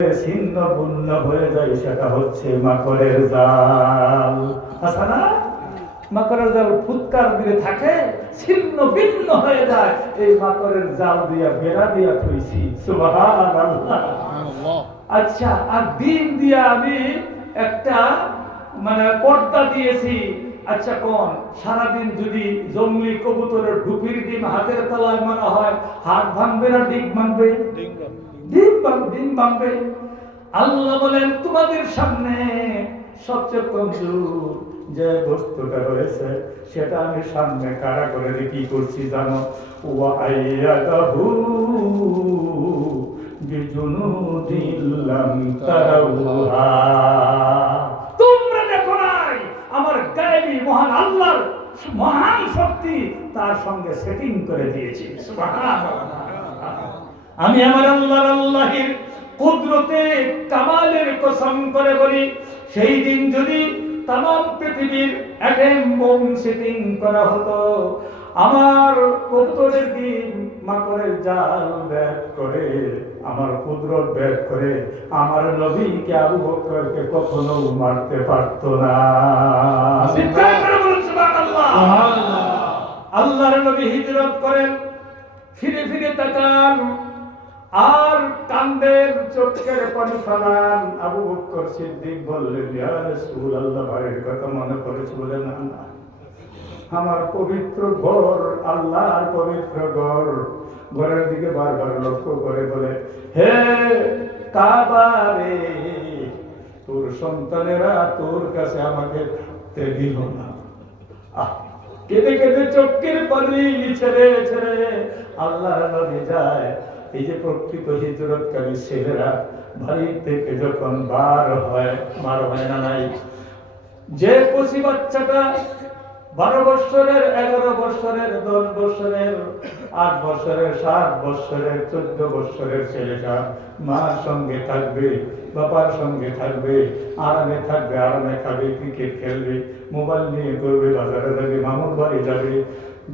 ছিন্ন ভিন্ন হয়ে যায়, সেটা হচ্ছে মাকড়ের জাল। আছে না? মাকড়ের জাল ফুৎকার দিলে থাকে, ছিন্ন ভিন্ন হয়ে যায়। এই মাকড়ের জাল দিয়া বেড়া দিয়া থইছি। সুবহানাল্লাহ। আচ্ছা, আর ডিম দিয়া আমি একটা পর্দা দিয়েছি। আচ্ছা, কোন সারাদিন যদি জঙ্গলি কবুতরের ঢুপির ডিম হাতের তলায় মনে হয়, হাত ভাঙবে না ডিম ভাঙবে? ডিম ভাঙবে। আল্লাহ বলেন, তোমাদের সামনে সবচেয়ে কমজোর যে বস্তুটা রয়েছে, সেটা আমি সামনে কারা করে কি করছি জানো? ওয়াইয়াদাহু বিজুনুদিল্লাম তারাউহা। তোমরা দেখো নাই, আমার গায়েবী মহান আল্লাহর মহান শক্তি তার সঙ্গে সেটিং করে দিয়েছি। সুবহানাল্লাহ। আমি আমার আল্লাহর কুদরতে কামালের কসম করে বলি, সেই দিন যদি তামাম পৃথিবীর অ্যাটম বোম সেটিং করা হতো, আমার কবুতরের ডিম মাকড়ের জাল ব্যাগ করে, আমার কুদরত ব্যাগ করে আমার নবীকে আবু বকরকে কখনো মারতে পারত না। আল্লাহর নবী হিজরত করেন, ফিরে ফিরে তাকান আর কান্দের চোখের পানি ফেলান। আবু বকর সিদ্দিক বললেন, ইয়া রাসূলুল্লাহ, ভাইয়ের কথা মনে পড়েছে? বলে, না না, আমার পবিত্র ঘর, আল্লাহর পবিত্র ঘর, ঘরের দিকে বারবার লক্ষ্য করে বলে, হে কাবা রে, তোর সন্তানেরা তোর কাছে আমাকে থাকতে দিল না। কেঁদে কেঁদে চোখের পানি ছেড়ে ছেড়ে আল্লাহর নবী যায়। এই যে প্রকৃত হিজরতকারী ছেলেরা বাড়ি থেকে যখন বার হয় না নাই, যে কচি বাচ্চাটা 12 বছরের, 11 বছরের, 10 বছরের, 8 বছরের, 7 বছরের, 14 বছরের ছেলেটা মার সঙ্গে থাকবে, বাবার সঙ্গে থাকবে, আরামে থাকবে, আরামে খাবে, ক্রিকেট খেলবে, মোবাইল নিয়ে ঘুরবে, বাজারে যাবে, মামুর বাড়ি যাবে,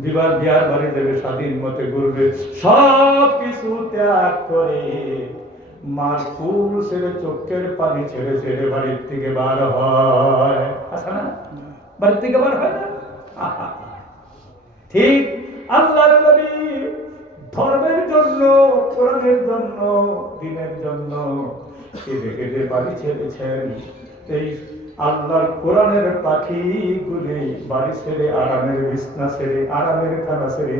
বিয়ার বাড়ি যাবে, স্বাধীন মতে ঘুরবে, সব কিছু ত্যাগ করে মার ফুল ছেড়ে চোখের পানি ছেড়ে ছেড়ে বাড়ির থেকে বার হয়। আছে না? বাড়ির থেকে বার হয় না? ঠিক আল্লাহর নবী ধর্মের জন্য, কোরআনের জন্য, দ্বীনের জন্য কেঁদে কেঁদে বাড়ি ছেড়েছেন। এই আল্লাহর কোরআনের পাখিগুলি বাড়ি ছেড়ে, আরামের বিছনা ছেড়ে, আরামের খানা ছেড়ে,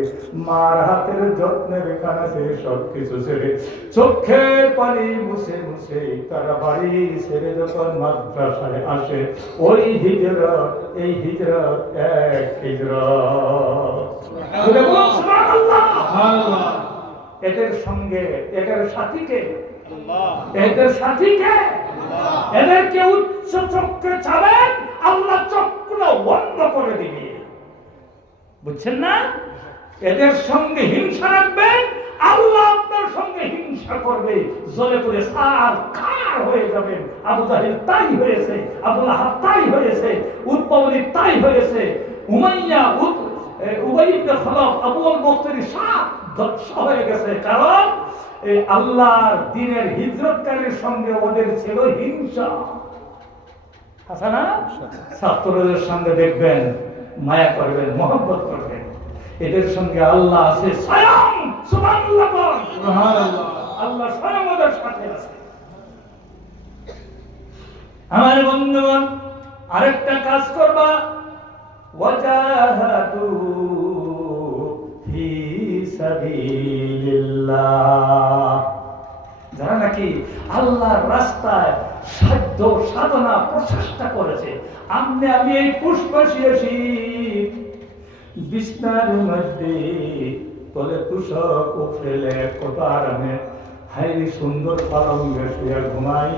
মার হাতের যত্নের খানা ছেড়ে, সবকিছু ছেড়ে, চোখের পানি মুছে মুছে তারা বাড়ি ছেড়ে যখন মাদ্রাসায় আসে, ওই হিজরত, এই হিজরত এক হিজরত। এদের সঙ্গে এদের সাথীকে, এদের সাথীকে, এদেরকে উচ্চ চক্রে চাবেন, আল্লাহ চক্র বন্ধ করে দিবে। বুঝছেন না? এদের সঙ্গে হিংসা রাখবেন, আল্লাহ আপনার সঙ্গে হিংসা করবে, জ্বলে পুড়ে সার খার হয়ে যাবেন। আবু জাহেল তাই হয়েছে, আবু লাহাব তাই হয়েছে, উতবা তাই হয়েছে, উমাইয়া উবাই ইবনে খালাফ, আবু বকর সব ধ্বংস হয়ে গেছে। কারণ এই আল্লাহর দ্বীনের হিজরতকারীর সঙ্গে ওদের ছিল হিংসা। আছে না? ছাত্রদের সঙ্গে দেখবেন মায়া করবেন, মহব্বত করবেন, এদের সঙ্গে আল্লাহ আছে স্বয়ং। সুবহানাল্লাহ, সুবহানাল্লাহ। আল্লাহ স্বয়ং ওদের সাথে আছে। আমার বন্ধুগণ, আরেকটা কাজ করবা, ওয়াজাহাদু ফি সাবিলিল্লাহ। যারা নাকি আল্লাহর রাস্তায় সাধ্য সাধনা প্রচেষ্টা করেছে, আমি এই পুষ্প শিরসি বিছনার মধ্যে তলে তুষক ফেলে কত আরামে হাইলি সুন্দর পালঙ্গে শুয়ে ঘুমাই,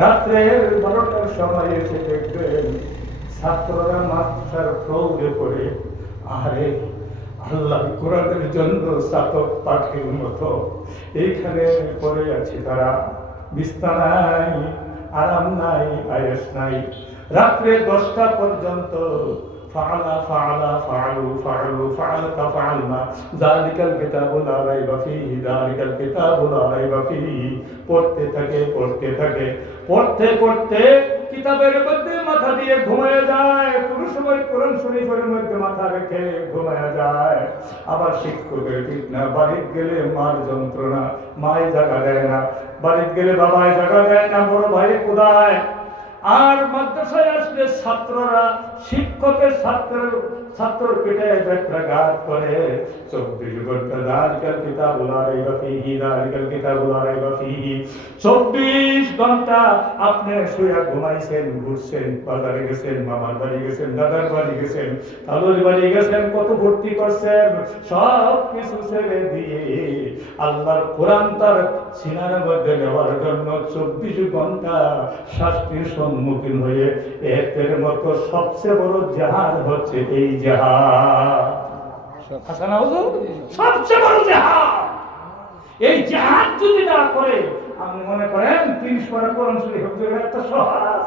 রাত্রের 12টার সময় এসে দেখবেন ছাত্ররা মাদ্রাসার ফ্লোরে পড়ে, আরে আল্লাহ কোরআনের জন্য চাতক পাখির মতো এইখানে পড়ে আছে। তারা বিছানা নাই, আরাম নাই, আয়েশ নাই। রাত্রে 10টা পর্যন্ত ফাআলা ফাআলা ফাআলু ফাআলু ফাআলতা ফাআলনা যালিকাল কিতাবু লা রাইবা ফীহি যালিকাল কিতাবু লা রাইবা ফীহি। পড়তে থাকে পড়তে থাকে, পড়তে পড়তে কিতাবের মধ্যে মাথা দিয়ে ঘুমায় যায়, কোনো সময় কোরআন শরীফের মধ্যে মাথা রেখে ঘুমায় যায়। আবার শিক্ষকের ফিতনা, বাড়িতে গেলে মার যন্ত্রণা, মায় জায়গা দেয় না, বাড়িতে গেলে বাবায় জায়গা দেয় না, বড় ভাই কোদায়। আর মাদ্রাসায় আসলে ছাত্ররা শিক্ষকের ছাত্রের পেটে ব্যত্রাঘাত করে। 24 ঘন্টা যালিকাল কিতাবু লা রাইবা ফীহি যালিকাল কিতাবু লা রাইবা ফীহি। 24 ঘন্টা আপনি শুয়ে ঘুমাইছেন, ঘুরছেন, বাজারে গেছেন, মামার বাড়ি গেছেন, দাদার বাড়ি গেছেন, খালুর বাড়ি গেছেন, কত ভর্তি করছেন, সব কিছু ছেড়ে দিয়ে আল্লাহর কোরআন তার সিনার মধ্যে নেওয়ার জন্য 24 ঘন্টা শাস্তির সম্মুখীন হয়ে এর মতো সবচেয়ে বড় জাহাজ হচ্ছে এই জাহাজ। সবচেয়ে বড় জাহাজ। এই জাহাজ যদি না করে, আপনি মনে করেন 30 পারা কোরআন শরীফ হচ্ছে একটা সহজ।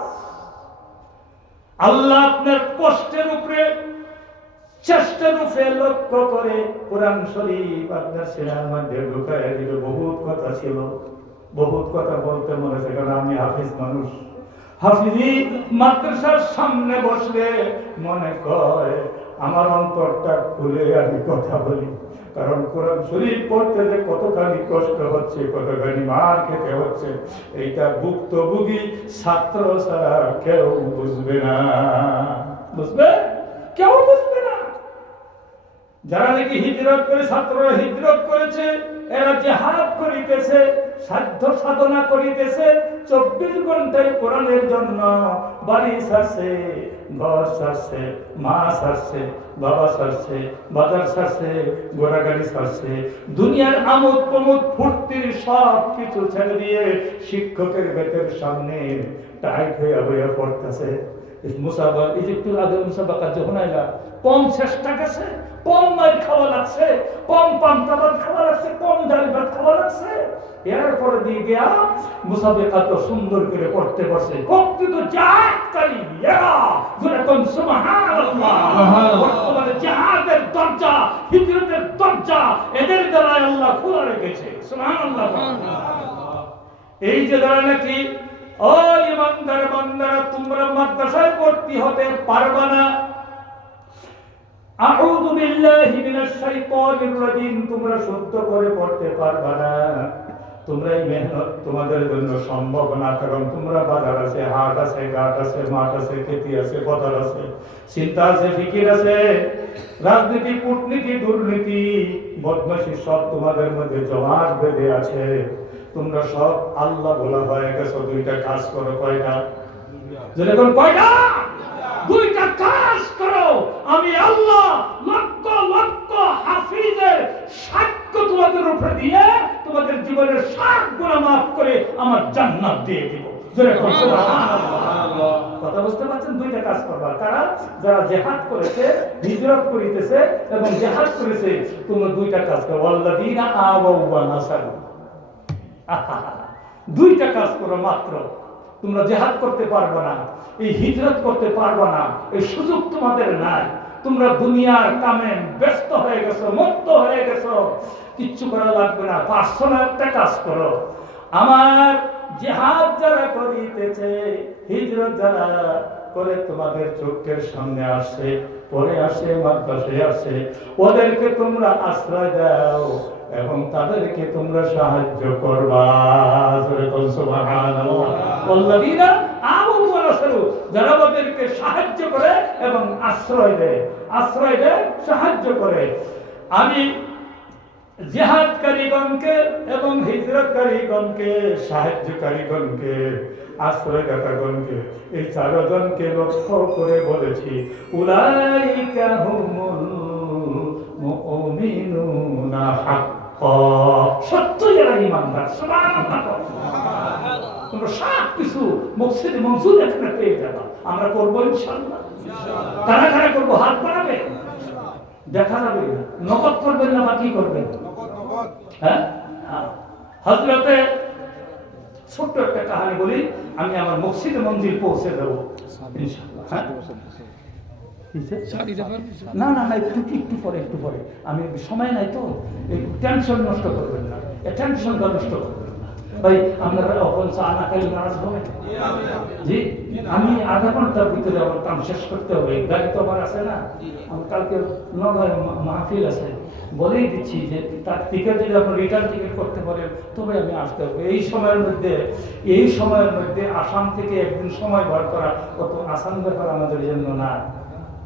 আল্লাহ আপনার কষ্টের উপরে, চেষ্টার উপরে লক্ষ্য করে কোরআন শরীফ আপনার সিনার মধ্যে ঢুকায় দিল। বহুত কথা ছিল, বহুত কথা বলতে মনে হচ্ছে, কারণ আমি হাফিজ মানুষ। হাফিজি মাদ্রাসার সামনে বসলে মনে কয় আমার অন্তরটা খুলে আমি কথা বলি, কারণ কোরআন শরীফ পড়তে যে কতখানি কষ্ট হচ্ছে, কতখানি মার খেতে হচ্ছে, এইটা ভুক্তভোগী ছাত্র ছাড়া কেউ বুঝবে না। বুঝবে? কেউ বুঝবে না। যারা নাকি হিজরত করে, ছাত্ররা হিজরত করেছে, এরা জিহাদ করিতেছে, সাধ্য সাধনা করিতেছে, 24 ঘন্টায় কোরআনের জন্য বাড়ি ছাড়ছে, ঘর ছাড়ছে, মা ছাড়ছে, বাবা ছাড়ছে, বাজার ছাড়ছে, ঘোড়াগাড়ি ছাড়ছে, দুনিয়ার আমোদ প্রমোদ ফুর্তির সব কিছু ছেড়ে দিয়ে শিক্ষকের বেতের সামনে টাইট হয়ে পড়তেছে। মুসাফা ইজিপ্তুল আগে মুসাফা যখন আইলা কম চেষ্টা গেছে, কম মার খাওয়া লাগছে, কম পান্তা ভাত খাওয়া লাগছে, কম ডাল ভাত খাওয়া লাগছে, এরপরে দিয়ে গিয়া মুসাফা তো সুন্দর করে পড়তে পারছে। প্রকৃত জাহাদকারী এরা, যেরকম সুবহানাল্লাহ, বর্তমানে জিহাদের দরজা, হিজরতের দরজা এদের দ্বারা আল্লাহ খোলা রেখেছে। সুবহানাল্লাহ। এই যে যারা নাকি ও ইমানদার বান্দারা, তোমরা মাদ্রাসায় ভর্তি হতে পারবা না, আউযু বিল্লাহি মিনাশ শাইতানির রাজিম, তোমরা শুদ্ধ করে পড়তে পারবা না, তোমরা এই মেহনত তোমাদের জন্য সম্ভব না, কারণ তোমরা বাজার আছে, হাট আছে, ঘাট আছে, মাঠ আছে, খেতি আছে, বাজার আছে, চিন্তা আছে, ফিকির আছে, রাজনীতি, কূটনীতি, দুর্নীতি, বদমাশি সব তোমাদের মধ্যে জমাট বেঁধে আছে। তোমরা সব আল্লাহ বলা হয়ে গেছো, দুইটা কাজ করো। কয়টা? যেরকম কয়টা? দুইটা কাজ করো। আমি আল্লাহ লক্ষ লক্ষ হাফিজের সাক্ষ্য তোমাদের উপরে দিয়ে তোমাদের জীবনের সব গুনাহ মাফ করে আমার জান্নাত দিয়ে দিব। যেরকম সুবহানাল্লাহ। কথা বুঝতে পারছেন? দুইটা কাজ করবা। কারা? যারা জিহাদ করেছে, হিজরত করিতেছে এবং জিহাদ করেছে, তোমরা দুইটা কাজ করো। ওয়াল্লাযীনা আওয়াউ ওয়া নাসারু। দুইটা কাজ করো মাত্র। তোমরা জিহাদ করতে পারবে না, এই হিজরত করতে পারবে না, এই সুযোগ তোমাদের নাই। তোমরা দুনিয়ার কামে ব্যস্ত হয়ে গেছো, মুক্ত হয়ে গেছো, কিচ্ছু করা লাগবে না। পার্সোনাল একটা কাজ করো। আমার জিহাদ যারা করিতেছে, হিজরত যারা করে তোমাদের চোখের সামনে আসে, পরে আসে, মাদ্রাসায় আসে, ওদেরকে তোমরা আশ্রয় দাও এবং তাদেরকে তোমরা সাহায্য করবা। সুবহানাল্লাহ। ওয়াল্লাযীনা আমানু ওয়া নাসারু, যারা ওদেরকে সাহায্য করে এবং আশ্রয় দেয়, সাহায্য করে। আমি জিহাদকারীগণকে এবং হিজরতকারীগণকে, সাহায্যকারীগণকে, আশ্রয়দাতাগণকে, এই চারজনকে লক্ষ্য করে বলেছি, উলাইকা হুমুল মুমিনুনা হাক্কান, সত্যই এরা ঈমানদার। সুবহানাল্লাহ। তোমরা সব কিছু মকসদে মনজুর এখানে পেয়ে যাবা। আমরা করবো ইনশাআল্লাহ। কারা কারা করবো? হাত বাড়াবে, দেখা যাবে। নগদ করবেন না, বাকি করবেন? হ্যাঁ। হযরতে ছোট্ট একটা কাহিনী বলি, আমি আমার মসজিদে মন্দির পৌঁছে দেবো ইনশাআল্লাহ। না না না, একটু পরে আমি সময় নাই তো, একটু টেনশন নষ্ট করবেন না, টেনশনটা নষ্ট করবেন না ভাই। আপনারা অকল চা না খাইলে নারাজ হবেন জি। আমি আধা ঘন্টার ভিতরে আমার কাম শেষ করতে হবে, গাড়ি তো আমার আছে না, আমার কালকে নগর মাহফিল আছে, বলেই দিচ্ছি যে তার টিকিট যদি আপনি রিটার্ন টিকিট করতে পারেন তবে আমি আসতে হবে। এই সময়ের মধ্যে আসাম থেকে একদিন সময় বার করা কত আসান ব্যাপার আমাদের জন্য না,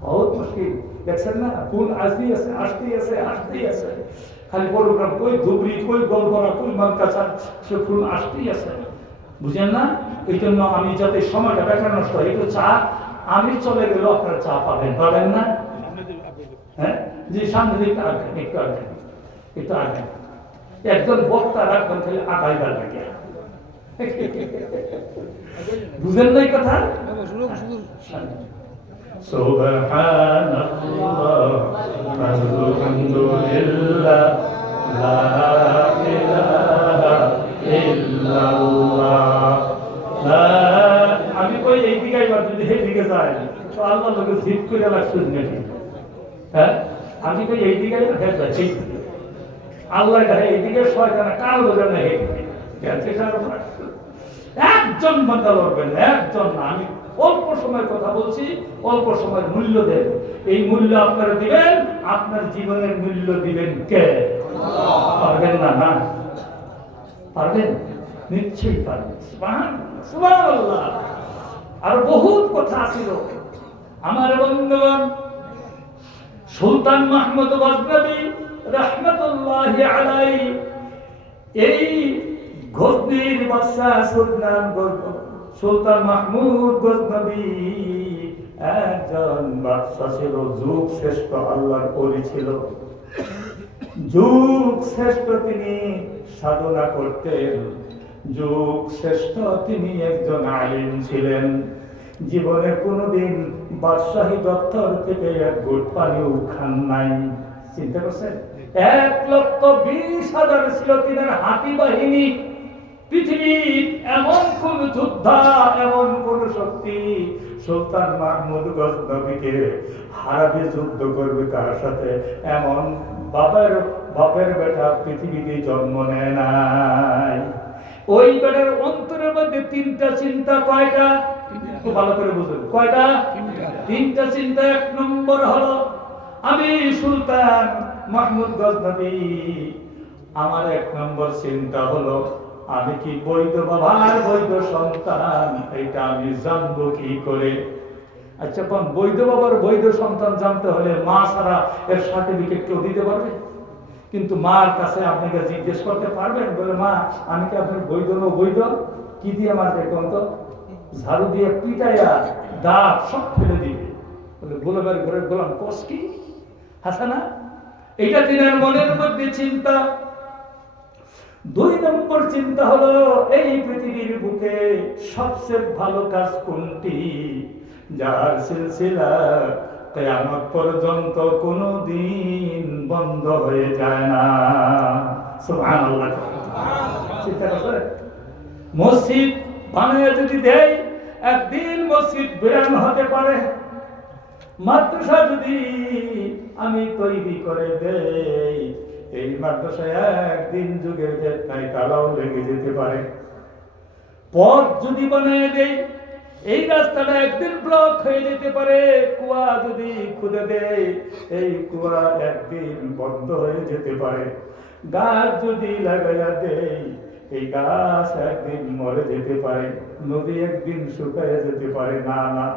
বহুত মুশকিল। দেখছেন না, ফুল আসতেই আছে, খালি প্রোগ্রাম কই ধুবড়ি, কই গোলপাড়া, কই মালকাছা, সে ফুল আসতেই আছে, বুঝেন না? এই জন্য আমি যাতে সময়টা বেকার নষ্ট হয়, একটু চা আমি চলে গেলেও আপনারা চা পাবেন না? হ্যাঁ জি, সামনে দিকে আসবেন, একটু আসবেন, একজন বক্তা রাখবেন খালি আগাইবার লাগে, বুঝেন না এই কথা? সুবহানাল্লাহ আলহামদুলিল্লাহ লা ইলাহা ইল্লাল্লাহ। আমি কই এই দিকে এবার যদি এই দিকে যাই তো আল্লাহ লোকে জিদ করে লাগছে নাকি? হ্যাঁ, আমি কই এই দিকে যাই, আল্লাহ এইদিকে শয়তান কারো বোঝা নেই, একজন বান্দা লড়বেন, একজন না। আমি অল্প সময়ের কথা বলছি, অল্প সময়ের মূল্য দেন, এই মূল্য আপনারা দিবেন, আপনার জীবনের মূল্য দিবেন কে? পারবেন না? না পারবেন, নিশ্চয়ই পারবেন। সুবহানাল্লাহ। আর বহুত কথা আছিল আমার বন্ধুগণ। সুলতান মাহমুদ গজনবী রাহমাতুল্লাহি আলাইহি, এই গজনির বাদশা সুলতান মাহমুদ গজনবী একজন বাদশা ছিল, যুগ শ্রেষ্ঠ আল্লাহর ওলি ছিল, যুগ শ্রেষ্ঠ তিনি সাধনা করতেন, যুগ শ্রেষ্ঠ তিনি একজন আলিম ছিলেন। জীবনে কোনোদিন বাদশাহী দপ্তর থেকে এক ঘুট পানিও খান নাই। চিন্তা করছেন? 1,20,000 ছিল তিনার হাতি বাহিনী। পৃথিবীর এমন কোন যোদ্ধা, এমন কোন শক্তি সুলতান মাহমুদ গজনবীকে হারাবে, যুদ্ধ করবে তার সাথে, এমন বাপের বেটা পৃথিবীতে জন্ম নেয় নাই। ওই বেটার অন্তরের মধ্যে 3টা চিন্তা। কয়টা? খুব ভালো করে বুঝুন, কয়টা? 3টা চিন্তা। 1 নম্বর হলো, আমি সুলতান মাহমুদ গজনবী, আমার 1 নম্বর চিন্তা হলো আমি কি বৈধ বাবার বৈধ সন্তান, এটা আমি জানবো কি করে? আচ্ছা, কোন বৈধ বাবার বৈধ সন্তান জানতে হলে মা ছাড়া এর সার্টিফিকেট কেউ দিতে পারবে? কিন্তু মার কাছে আপনাকে জিজ্ঞেস করতে পারবেন, বলে মা আমি কি আপনার বৈধ না বৈধ? কি দিয়ে মারবে কোন? তো ঝাড়ু দিয়ে পিটাইয়া দাঁত সব ফেলে দিবে, বলে গোলামের ঘরের গোলাম কোষ কি হাসানা। এটা তিনার মনের মধ্যে চিন্তা। 2 নম্বর চিন্তা হলো, এই পৃথিবীর বুকে সবচেয়ে ভালো কাজ কোনটি, যার সিলসিলা কিয়ামত পর্যন্ত কোনদিন বন্ধ হয়ে যায় না। সুবহানাল্লাহ। চিন্তা করছেন? মসজিদ বানায় যদি দেয়, একদিন মসজিদ বিরান হতে পারে। মাদ্রাসা যদি আমি তৈরি করে দেই, এই মাদ্রাসায় একদিন যুগের ফেতনায় তালাও লেগে যেতে পারে। পথ যদি বানিয়ে দেই, এই রাস্তাটা একদিন ব্লক হয়ে যেতে পারে। কুয়া যদি খুঁড়ে দেয়, এই কুয়া একদিন বন্ধ হয়ে যেতে পারে। গাছ যদি লাগাইয়া দেয়, এই গাছ একদিন মরে যেতে পারে। নদী একদিন শুকাইয়া যেতে পারে। না না,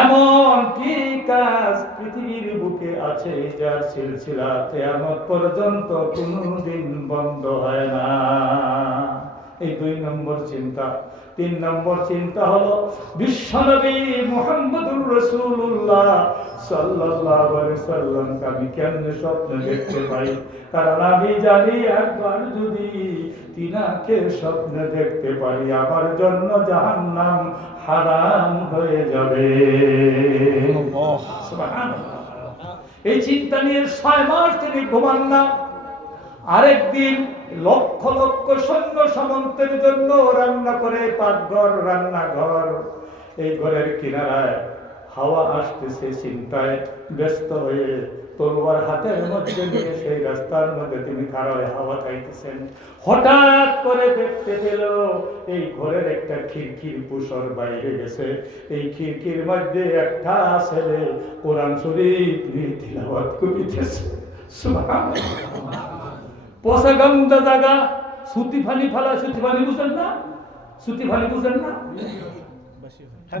এমন কি কাজ পৃথিবীর বুকে আছে যার সিলসিলা কিয়ামত পর্যন্ত কোনদিন বন্ধ হয় না? এই 2 নম্বর চিন্তা। 3 নম্বর চিন্তা হলো, বিশ্বনবী মুহাম্মদুর রাসূলুল্লাহ সাল্লাল্লাহু আলাইহি সাল্লাম আমি কেমনে স্বপ্ন দেখতে পাই? কারণ আমি জানি একবার যদি তিনাকে স্বপ্ন দেখতে পারি, আমার জন্য জাহান্নাম হারাম হয়ে যাবে। সুবহানাল্লাহ। এই চিন্তা নিয়ে 6 মাস তিনি ঘুমান না। আরেকদিন লক্ষ লক্ষ সৈন্য সামন্তের জন্য রান্না করে, পাকঘর রান্নাঘর, এই ঘরের কিনারায় হাওয়া আসতেছে চিন্তায় ব্যস্ত হয়ে তলোয়ার হাতের মধ্যে নিয়ে সেই রাস্তার মধ্যে তিনি খাড়া হয়ে হাওয়া খাইতেছেন। হঠাৎ করে দেখতে পেল এই ঘরের একটা খিড়কির পুষর বাইরে গেছে। এই খিড়কির মধ্যে একটা ছেলে কোরআন শরীফ নিয়ে তিলাওয়াত করিতেছে। সুবহানাল্লাহ। পচা গন্ধা জায়গা, সুতি ফানি ফালা, সুতি ফানি বুঝেন না? সুতি ফানি বুঝেন না?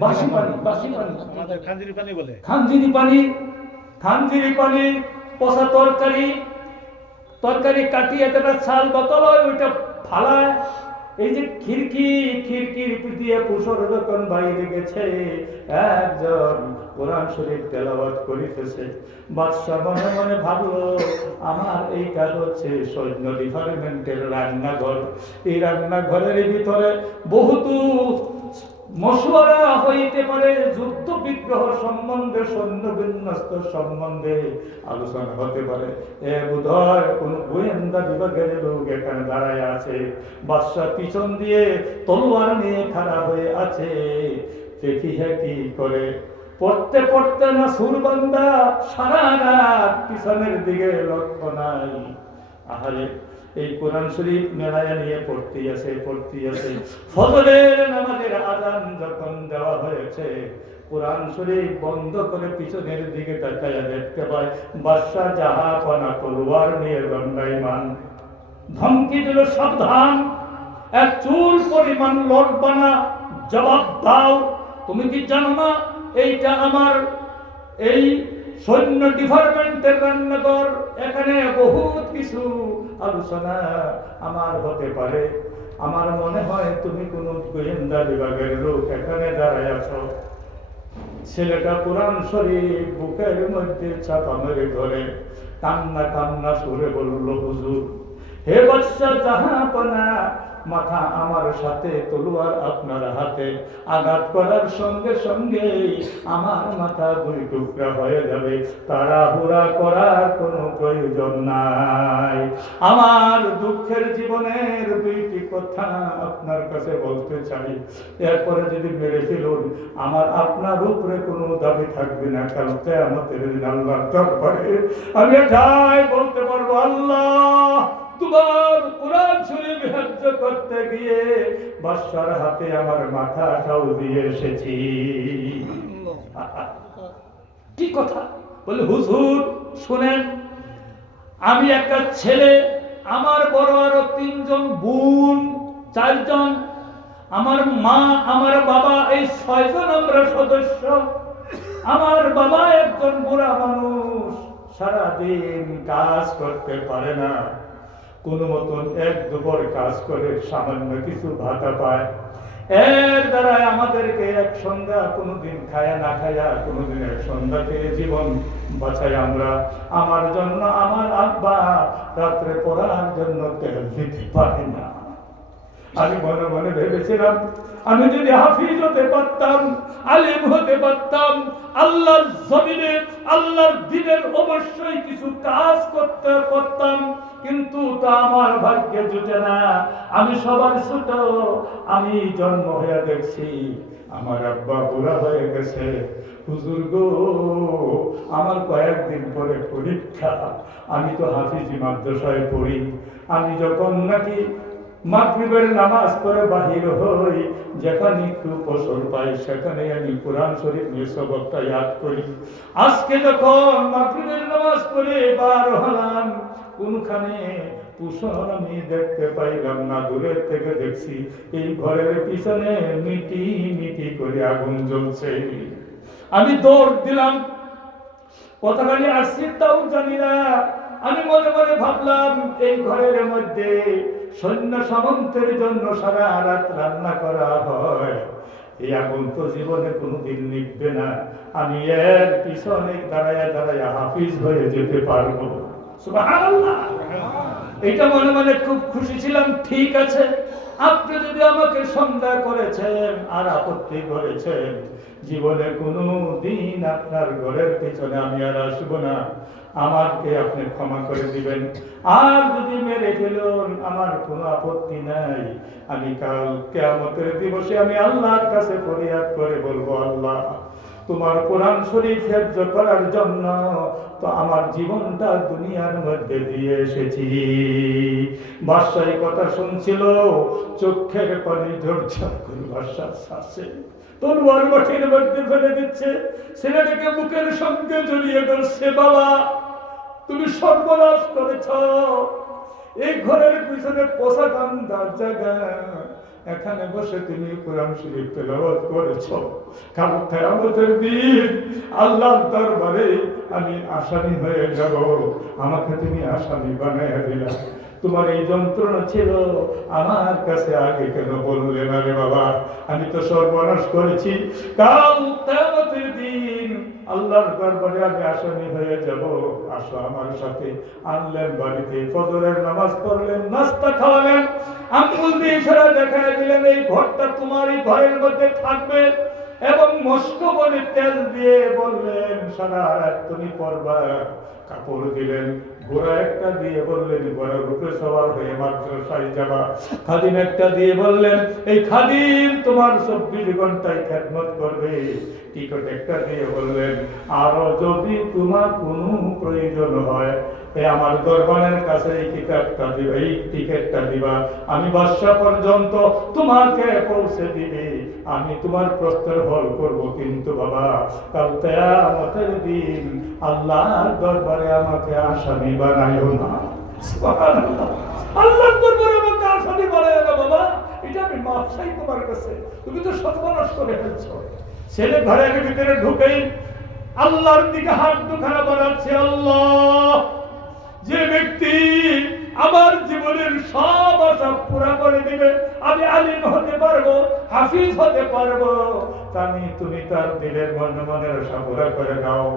বাসি পানি, বাসি পানি, আমাদের খানজিরি পানি বলে। খানজিরি পানি, খানজিরি পানি, পচা তরকারি, তরকারি কাটিয়ে একটা ছাল বোতল হয় ওইটা ফালায়। এই যে খিড়কির দিয়ে পুষর যখন বাইরে গেছে, একজন কোরআন শরীফ তেলাওয়াত করিতেছে। বাদশাহ মনে মনে ভাবলো, আমার এইটা হচ্ছে সৈন্য ডিপার্টমেন্টের রান্নাঘর। এই রান্নাঘরের ভিতরে বহুত মশওয়ারা হইতে পারে, যুদ্ধ বিগ্রহ সম্বন্ধে, সৈন্য বিন্যস্ত সম্বন্ধে আলোচনা হতে পারে। বোধহয় কোন গোয়েন্দা বিভাগের লোক এখানে দাঁড়ায় আছে। বাদশাহ পিছন দিয়ে তলোয়ার নিয়ে খাড়া হয়ে আছে। দেখি হ্যাঁ কি করে, পড়তে পড়তে না সুরবান্দা সারা রাত পিছনের দিকে লক্ষ্য নাই। আহারে, এই কোরআন শরীফ মেলায় নিয়ে পড়তেই আছে। ফজরের নামাজের আযান যখন দেওয়া হয়েছে, কোরআন শরীফ বন্ধ করে পিছনের দিকে তাকায়া দেখতে পায় বাদশাহ জাহাপনা তলোয়ার নিয়ে দণ্ডায়মান। ধমকি দিল, সাবধান, এক চুল পরিমাণ লড়বা না, জবাব দাও। তুমি কি জানো না এইটা আমার এই সৈন্য ডিপার্টমেন্টের রান্নাঘর? এখানে বহুত কিছু আলোচনা আমার হতে পারে। আমার মনে হয় তুমি কোন গোয়েন্দা বিভাগের লোক এখানে দাঁড়ায় আছো। ছেলেটা কোরআন শরীফ বুকের মধ্যে চাপা মেরে ধরে কান্না সুরে বলল, হুজুর, হে বাদশাহ জাহাপনা, মাথা আমার সাথে, তলোয়ার আপনার হাতে। আঘাত করার সঙ্গে সঙ্গে আমার মাথা দুই টুকরা হয়ে যাবে, তাড়াহুড়া করার কোনো প্রয়োজন নাই। আমার দুঃখের জীবনের দুইটি কথা আপনার কাছে বলতে চাই। এরপরে যদি মেরে ফেলুন, আমার আপনার উপরে কোনো দাবি থাকবে না। কারণ কিয়ামতের দিন আল্লাহর দরবারে আমি এটাই বলতে পারবো, আল্লাহ, তোমার কোরআন শরীফ হেফজ করতে গিয়ে বাদশার হাতে আমার মাথাটাও দিয়ে এসেছি। কি কথা বলে, হুজুর শুনেন, আমি একটা ছেলে, আমার বড় আরো 3 জন বোন, 4 জন, আমার মা, আমার বাবা, এই 6 জন আমরা সদস্য। আমার বাবা একজন বুড়া মানুষ, সারাদিন কাজ করতে পারে না, কোন মতন 1-2 কাজ করে সামান্য কিছু ভাতা পায়। এর দ্বারা আমাদেরকে এক সন্ধ্যা কোনোদিন খায়া না খায়া, কোনোদিন এক সন্ধ্যা খেয়ে জীবন বাঁচাই আমরা। আমার জন্য আমার আব্বা রাত্রে পড়ার জন্য তেল দিতে পারে না। আমি মনে মনে ভেবেছিলাম, আমি যদি হাফিজ হতে পারতাম, আলিম হতে পারতাম, আল্লাহর জমিনে আল্লাহর দ্বীনের অবশ্যই কিছু কাজ করতে পারতাম, কিন্তু তা আমার ভাগ্যে জুটে না। আমি সবার ছোট, আমি জন্ম হয়ে দেখছি আমার আব্বা বুড়া হয়ে গেছে। হুজুর গো, আমার কয়েকদিন পরে পরীক্ষা। আমি তো হাফিজি মাদ্রাসায় পড়ি। আমি যখন নাকি মাগরিবের নামাজ পড়ে বাহির হই, যেখানে একটু ফসল পাই সেখানে আমি কোরআন শরীফ নিয়ে সবকটা ইয়াদ করি। আজকে যখন মাগরিবের নামাজ পড়ে বার হলাম, কোনখানে তুষার আমি দেখতে পাইলাম না, দূরের থেকে দেখছি এই ঘরের পিছনে মিটি মিটি করে আগুন জ্বলছে। আমি দৌড় দিলাম, কতখানি আসছি তাও জানি না। আমি মনে মনে ভাবলাম, এই ঘরের মধ্যে সৈন্য সামন্তের জন্য সারা রাত রান্না করা হয়, এই আগুন তো জীবনে কোনোদিন নিভবে না। আমি এর পিছনে দাঁড়ায় হাফিজ হয়ে যেতে পারবো। সুবহানাল্লাহ। এটা মনে মনে খুব খুশি ছিলাম। ঠিক আছে, আপনি যদি আমাকে সন্দেহ করেছেন আর আপত্তি করেছেন, জীবনে কোনো দিন আপনার ঘরের পিছনে আমি আর আসবো না, আমাকে আপনি ক্ষমা করে দিবেন। আর যদি মেরে ফেলুন, আমার কোনো আপত্তি নাই। আমি কাল কিয়ামতের দিবসে আমি আল্লাহর কাছে ফরিয়াদ করে বলবো, আল্লাহ, তোমার কোরআন শরীফ হেফজ করার জন্য তো আমার জীবনটা দুনিয়ার মধ্যে দিয়ে এসেছি। বাদশাহ কথা শুনছিল, চোখের পানি ঝরঝর করে বাদশাহ ছাড়ছে, তলোয়ার মাটির মধ্যে ফেলে দিচ্ছে, ছেলেটাকে বুকের সঙ্গে জড়িয়ে ধরছে। বাবা, তুমি সর্বনাশ করেছ, এই ঘরের পিছনে পোষা কান্দার জায়গা, এখানে বসে তুমি কোরআন শরীফ তেলাওয়াত করেছো, কাল কিয়ামতের দিন আল্লাহর দরবারে আমি আসামি হয়ে যাব, আমাকে তুমি আসামি বানাইয়া দিলা। তোমার এই যন্ত্রণা ছিল, আমার কাছে আগে কেন বললে না রে বাবা? আমি তো সর্বনাশ করেছি, কাল কিয়ামতের দিন আল্লাহর দরবারে আমি আসামি হয়ে যাব, আসো আমার সাথে। আনলেন বাড়িতে, ফজরের নামাজ পড়লেন, নাস্তা খাওয়ালেন, আঙ্গুল দিয়ে ইশারা দেখায় দিলেন এই ঘরটা তোমারই ঘরের মধ্যে থাকবে, এবং মস্ক করে তেল দিয়ে বললেন সারা রাত তুমি পড়বা। কাপড় দিলেন, ঘোড়া একটা দিয়ে বললেন ঘোড়ার রূপে সবার হয়ে মাদ্রাসায় যাবা। খাদিম একটা দিয়ে বললেন এই খাদিম তোমার 24 ঘন্টায় খেদমত করবে। টিকট একটা দিয়ে বললেন আরো যদি তোমার কোনো প্রয়োজন হয় আমার দরবারের কাছে এই কিতাবটা দিবা, এই টিকেটটা দিবা, আমি বাদশা পর্যন্ত তোমাকে পৌঁছে দিবে, আমি তোমার প্রস্তাব হল করব, কিন্তু বাবা কাল কিয়ামতের দিন আল্লাহর দরবারে আমাকে আসামি বানাইও না। সুবহানাল্লাহ, আল্লাহর দরবারে আমাকে আসামি বানাইও না বাবা, এটা আমি মাফ চাই তোমার কাছে, তুমি তো সর্বনাশ করে ফেলছো। ছেলে ঘরের ভিতরে ঢুকেই আল্লাহর দিকে হাত দুখানা বাড়াচ্ছে, আল্লাহ যে ব্যক্তি আমার জীবনের সব আশা পুরা করে দিবে, আমি আলিম হতে পারবো, হাফিজ হতে পারবো, তুমি তার দিলের মনের আশা পুরা করে দাও।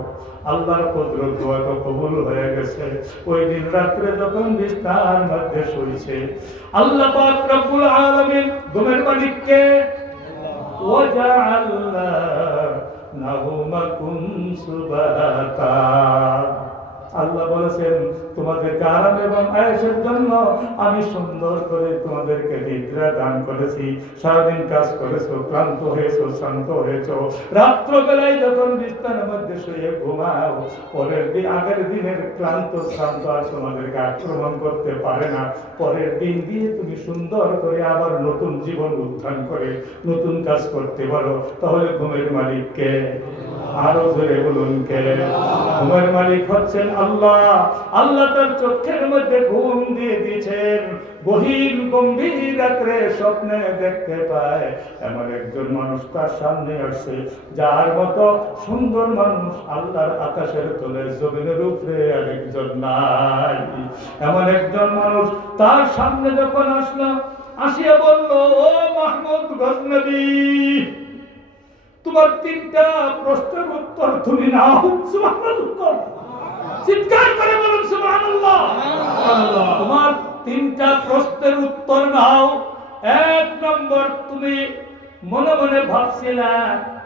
আল্লাহর কুদরত দোয়া তো কবুল হয়ে গেছে। ওই দিন রাত্রে যখন বিছানার মধ্যে শুইছে, আল্লাহ পাক রব্বুল আলামিন ঘুমের মালিককে ওয়াজআলনা নাহুমাকুম সুবাতা, আল্লাহ বলেছেন তোমাদেরকে আরাম এবং আয়েশের জন্য আমি সুন্দর করে তোমাদেরকে নিদ্রা দান করেছি। সারাদিন কাজ করেছো, ক্লান্ত হয়েছো, শান্ত হয়েছো, রাত্রবেলায় যখন বিছানার মধ্যে শুয়ে ঘুমাও, পরের দিন আগের দিনের ক্লান্ত শ্রান্ত আর তোমাদেরকে আক্রমণ করতে পারে না। পরের দিন দিয়ে তুমি সুন্দর করে আবার নতুন জীবন উত্থান করে নতুন কাজ করতে পারো। তাহলে ঘুমের মালিককে আরো জোরে বলুন কে? ঘুমের মালিক হচ্ছেন আল্লাহ। আল্লাহ তার চোখের মধ্যে ঘুম দিয়ে দিয়েছেন। গহীন গম্ভীর রাত্রে স্বপ্নে দেখতে পায় এমন একজন মানুষ তার সামনে আসছে, যার মতো সুন্দর মানুষ আল্লাহর আকাশের তলে জমিনের উপরে আরেকজন নাই। এমন একজন মানুষ তার সামনে যখন আসলো, আসিয়া বলল, ও মাহমুদ গজনবী, তোমার 3টা প্রশ্নের উত্তর তুমি নাও। সুবহানাল্লাহ, চিৎকার করে বলুন সুবহানাল্লাহ। তোমার 3টা প্রশ্নের উত্তর নাও। 1 নম্বর, তুমি মনে মনে ভাবছিলা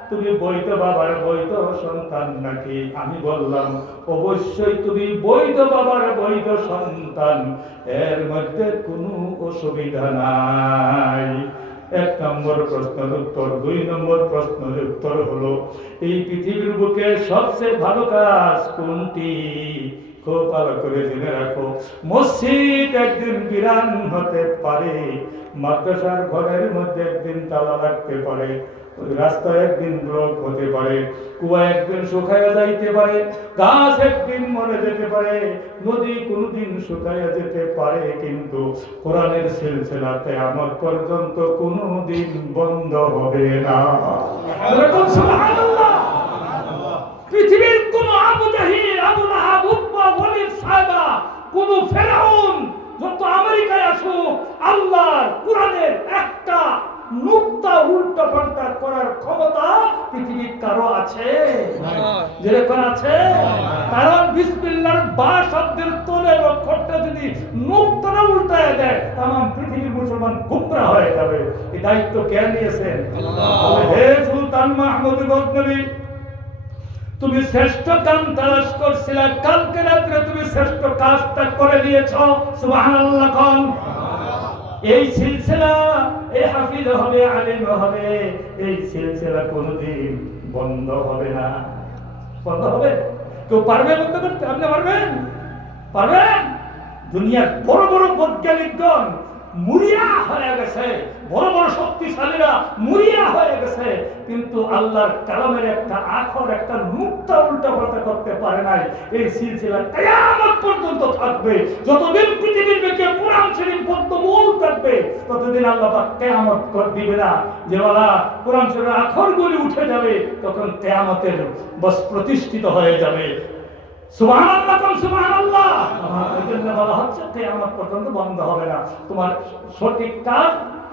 তুমি বৈধ বাবার বৈধ সন্তান নাকি? আমি বললাম অবশ্যই তুমি বৈধ বাবার বৈধ সন্তান, এর মধ্যে কোনো অসুবিধা নাই। 1 নম্বর প্রশ্নের উত্তর। 2 নম্বর প্রশ্নের উত্তর হলো, এই পৃথিবীর বুকে সবচেয়ে ভালো কাজ কোনটি? খুব ভালো করে জেনে রাখো। মসজিদ একদিন বিরান হতে পারে, মাদ্রাসার ঘরের মধ্যে একদিন তালা লাগতে পারে, রাস্তা একদিন ব্লক হতে পারে, কুয়া একদিন শুকাইয়া যাইতে পারে, গাছ একদিন মরে যেতে পারে, নদী কোনদিন শুকাইয়া যেতে পারে, কিন্তু কোরআনের সিলসিলা কিয়ামত পর্যন্ত কোনদিন বন্ধ হবে না। সুবহানাল্লাহ। পৃথিবীর কোন আবু জাহিল, আবু লাহাব, উতবা, ওয়ালিদ, সাইবা, কোন ফেরাউন যত আমেরিকায় আসুক, আল্লাহর কোরআনের একটা নুক্তা উল্টা পাল্টা করার ক্ষমতা পৃথিবীর কারো আছে? যেরকম আছে। কারণ বিসমিল্লাহর বা শব্দের তলে অক্ষরটা যদি নুক্তাটা উল্টায় দেয়, তাম পৃথিবীর মুসলমান গুমরাহ হয়ে যাবে। এই দায়িত্ব কে নিয়েছেন? আল্লাহ। হে সুলতান মাহমুদ গজনবী, তুমি শ্রেষ্ঠ কাম তালাশ করছিলে, কালকে রাত্রে তুমি শ্রেষ্ঠ কাজটা করে দিয়েছো। সুবহানাল্লাহ কোন? এই সিলসিলা, এই হাফিজ হবে, আলিম হবে, এই সিলসিলা কোনদিন বন্ধ হবে না। বন্ধ হবে? কেউ পারবে বন্ধ করতে? আপনি পারবেন? পারবেন? দুনিয়ার বড় বড় বৈজ্ঞানিকগণ মুরিয়া হয়ে গেছে, বড় বড় শক্তিশালীরা মুরিয়া হয়ে গেছে, কিন্তু আল্লাহর কালামের একটা আখর, একটা নুক্তা উল্টা পাল্টা করতে পারে নাই। এই সিলসিলা কিয়ামত পর্যন্ত থাকবে। যতদিন পৃথিবীর বুকে কোরআন শরীফ বদ্ধমূল থাকবে, ততদিন আল্লাহ পাক কিয়ামত করে দিবে না। যে ওয়ালা কোরআন শরীফের আখরগুলি উঠে যাবে, তখন কিয়ামতের বস প্রতিষ্ঠিত হয়ে যাবে। সুবহানাল্লাহ, কোন সুবহানাল্লাহ। এই জন্য বলা হচ্ছে কিয়ামত পর্যন্ত বন্ধ হবে না। তোমার সঠিক কাজ,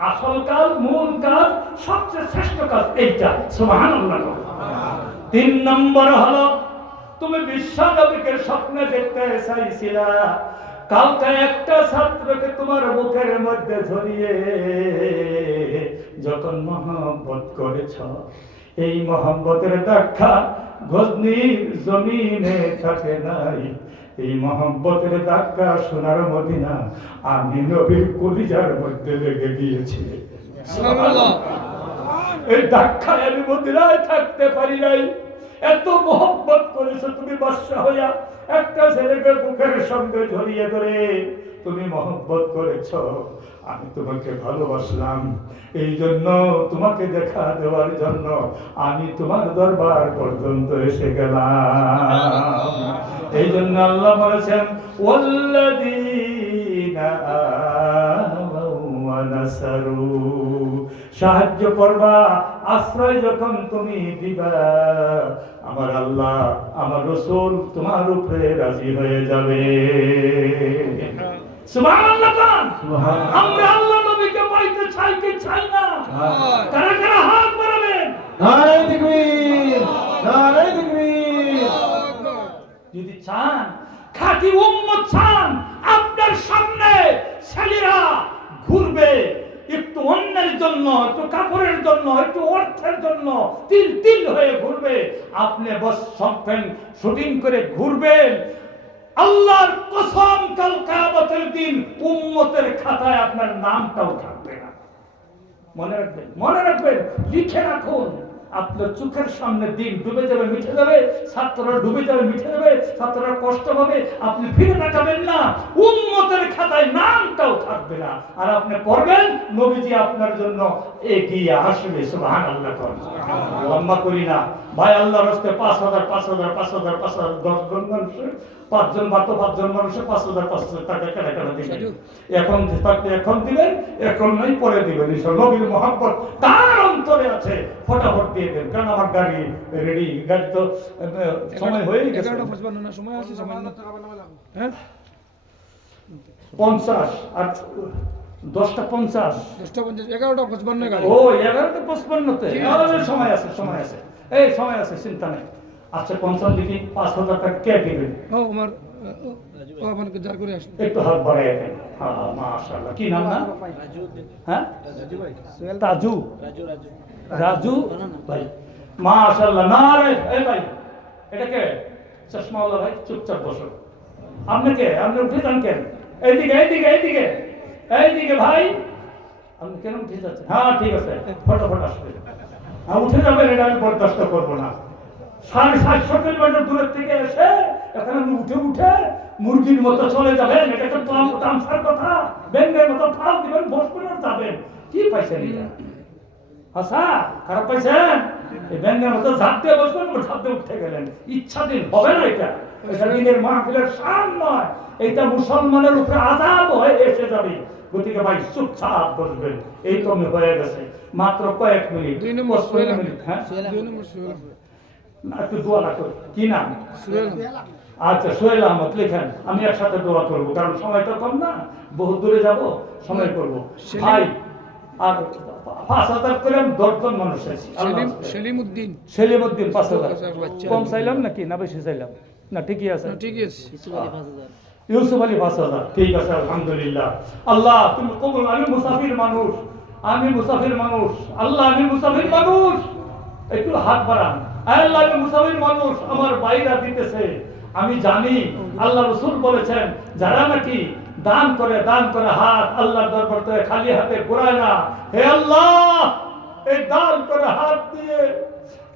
আসল কাজ, মূল কাজ, সবচেয়ে শ্রেষ্ঠ কাজ এইটা। সুবহানাল্লাহ। 3 নম্বর হলো, তুমি বিশ্বনবীকে স্বপ্নে দেখতে চাইছিলা। কালকে একটা ছাত্রকে তোমার বুকের মধ্যে ধরিয়ে যখন মহব্বত করেছ, এই মহব্বতের দেখা গজনীর জমিনে থাকে নাই। এই মহব্বতের ধাক্কা সোনার মদিনা আমি নবীর কলিজার মধ্যে লেগে গিয়েছে। এই ধাক্কায় আমি মদিনায় থাকতে পারি নাই। এত মহব্বত করেছো তুমি বাদশা হইয়া, একটা ছেলেকে বুকের সঙ্গে ধরিয়ে ধরে তুমি মহব্বত করেছো। আমি তোমাকে ভালোবাসলাম, এই জন্য তোমাকে দেখা দেওয়ার জন্য আমি তোমার দরবার পর্যন্ত এসে গেলাম। এই জন্য আল্লাহ বলেছেন, ওয়াল্লাযীনা আমানু ওয়া নাসারু, সাহায্য করবা, আশ্রয় যখন তুমি দিবা, আমার আল্লাহ, আমার রাসূল তোমার উপরে রাজি হয়ে যাবে। সুবহানাল্লাহ। আমরা আল্লাহ নবীকে পাইতে চাই কি চাই না? কারা কারা হাত বাড়াবেন? নারে তাকবীর, নারে তাকবীর। যদি চান, খাঁটি উম্মত চান, আপনার সামনে ছেলেরা ঘুরবে একটু অন্যের জন্য, একটু কাপড়ের জন্য, একটু অর্থের জন্য তিল তিল হয়ে ঘুরবে, আপনি বস সম্পেন শুটিং করে ঘুরবেন। আল্লাহর কসম, কাল কিয়ামতের দিন উম্মতের খাতায় আপনার নামটাও থাকবে না। মনে রাখবেন, মনে রাখবেন, লিখে রাখুন। আপনার চোখের সামনে দিন ডুবে যাবে, মিটে যাবে, ছাত্ররা ডুবে যাবে, মিটে যাবে, ছাত্ররা কষ্ট পাবে, আপনি ফিরে তাকাবেন না, উম্মতের খাতায় নামটাও থাকবে না। আর আপনি পড়বেন, নবীজি আপনার জন্য এগিয়ে আসবে। সুবহানাল্লাহ। লম্বা করি না ভাই, আল্লাহর রাস্তে 5,000 5,000 5,000 5,000 10 জন মানুষের 5 জন বা তো 5 জন মানুষের 5,000 5,000 টাকা কেনা দিবেন। এখন থাকলে এখন দিবেন, এখন নয় পরে দিবেন। নবীর মহব্বত তার অন্তরে আছে, ফটাফট দিয়ে দেন। কারণ আমার গাড়ি রেডি, গাড়ি তো সময় হয়ে গেছে। 11:55 না সময় আছে, সময় না। হ্যাঁ 50 আর 10:50 11:55 গাড়ি। ও 11:55 সময় আছে, সময় আছে, এই সময় আছে, চিন্তা নেই। আচ্ছা 50 দিকে 5,000 টাকা কে দিবেন? ও আমার ও আমাকে জার করে আসলো। একটু হাত বাড়ায় দেন। হ্যাঁ মাশাআল্লাহ। কি নাম না? হ্যাঁ তাজু, রাজু ভাই, মাশাআল্লাহ। না রে এই ভাই, এটা কে? চশমাওয়ালা ভাই, চুপচাপ বসো। আপনি কে? আপনি উঠে যান কেন? এইদিকে এইদিকে এইদিকে এইদিকে ভাই, আপনি কেন উঠে যাচ্ছেন? হ্যাঁ ঠিক আছে, ফটাফট আসবে। হ্যাঁ উঠে যাবেন, এটা আমি বরদাস্ত করবো না। 750 কিলোমিটার দূরের থেকে এসে এখানে উঠে উঠে মুরগির মতো চলে যাবেন, এটা একটা তামসার কথা। ব্যাংকের মতো ফাল দিবেন, বসবেন আর যাবেন। কি পাইছেন এটা? আচ্ছা খারাপ পাইছেন? এই ব্যাংকের মতো ঝাঁপ দিয়ে বসবেন, ঝাঁপ দিয়ে উঠে গেলেন। ইচ্ছাধীন হবে না এটা। এটা দিনের মাহফিলের শান নয়, এটা মুসলমানের উপরে আযাব হয়ে এসে যাবে। গতিকে ভাই চুপচাপ বসবেন। এই তো হয়ে গেছে মাত্র কয়েক মিনিট। 2 নম্বর সোহেল আহমেদ। হ্যাঁ 2 নম্বর সোহেল আহমেদ। একটু দোয়া রাখো। কি নাম? সোহেল আহমেদ। আচ্ছা সোহেল আহমদ লেখেন, আমি একসাথে দোয়া করবো, কারণ সময়টা কম না, বহু দূরে যাব, সময় করবো। ভাই আর 5,000 করে 10 জন মানুষ আছি। সেলিমউদ্দিন। সেলিমউদ্দিন 5,000 কম চাইলাম নাকি না বেশি চাইলাম? না ঠিকই আছে, ঠিকই আছে। ইউসুফ আলী 5,000 ঠিক আছে, আলহামদুলিল্লাহ। আল্লাহ তুমি কবুল। আমি মুসাফির মানুষ, আমি মুসাফির মানুষ, আল্লাহ আমি মুসাফির মানুষ, একটু হাত বাড়ান। আল্লাহ আমি মুসাফির মানুষ, আমার বাইরা দিতেছে, আমি জানি। আল্লাহ রাসূল বলেছেন, যারা নাকি দান করে হাত আল্লাহর দরবার থেকে খালি হাতে ঘোরায় না। হে আল্লাহ, এই দান করে হাত দিয়ে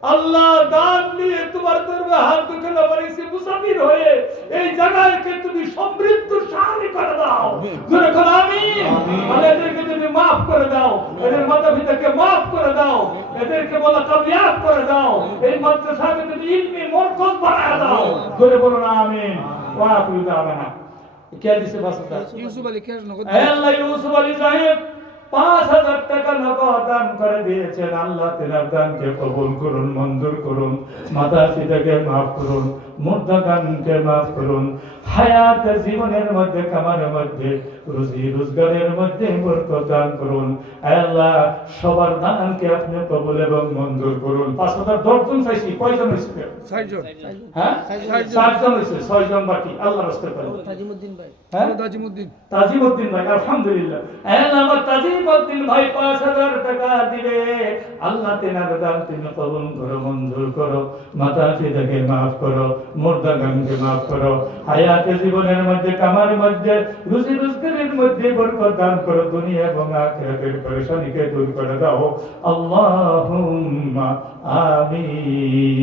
আল্লাহ দান নিয়ে তোমার দরবারে হাত দুখানা বাড়িয়েছি মুসাফির হয়ে এই জায়গাকে তুমি সমৃদ্ধশালী করে দাও। জোরে বলো আমিন। আর এদেরকে তুমি মাফ করে দাও, এদের মাতা পিতাকে মাফ করে দাও, এদেরকে বলা কামিয়াব করে দাও, এই মাদ্রাসাকে তুমি ইলমি মরকজ বানায় দাও। জোরে বলো না আমিন। ওয়া আখিরু দাওয়ানা। কে দিছে বাসটা? ইউসুফ আলী ক্যাশ নগদ আল্লাহ ইউসুফ আলী সাহেব ৫,০০০ টাকা নগদ দান করে দিয়েছেন। আল্লাহ তেনার দানকে কবুল করুন, মঞ্জুর করুন, মাতা পিতাকে মাফ করুন, মুর্দা দানকে মাফ করুন, হায়াত জীবনের মধ্যে কামারের মধ্যে রুজি রোজগারের মধ্যে বরকত দান করুন। আল্লাহ সবার দানকে আপনি কবুল এবং মঞ্জুর করুন। ৫,০০০ দশজন চাইছি, কয়জন হয়েছে? ৬ জন। হ্যাঁ ৬ জন হয়েছে, ৬ জন বাকি। আল্লাহ রাস্তায় করেন। তাজিমউদ্দিন ভাই। হ্যাঁ তাজিমউদ্দিন। তাজিমউদ্দিন ভাই আলহামদুলিল্লাহ। আল্লাহ আমার তাজিমউদ্দিন ভাই ৫,০০০ টাকা দিবে। আল্লাহ তেনার দান তুমি কবুল করো, মঞ্জুর করো, মাতা পিতাকে মাফ করো, মুর্দা গানকে মাফ করো, হায়াতে জীবনের মধ্যে কামার মধ্যে রুজি রোজগারের মধ্যে বরকত দান করো, দুনিয়া এবং আখিরাতের পেরেশানিকে দূর করে দাও। আল্লাহুম্মা আমিন।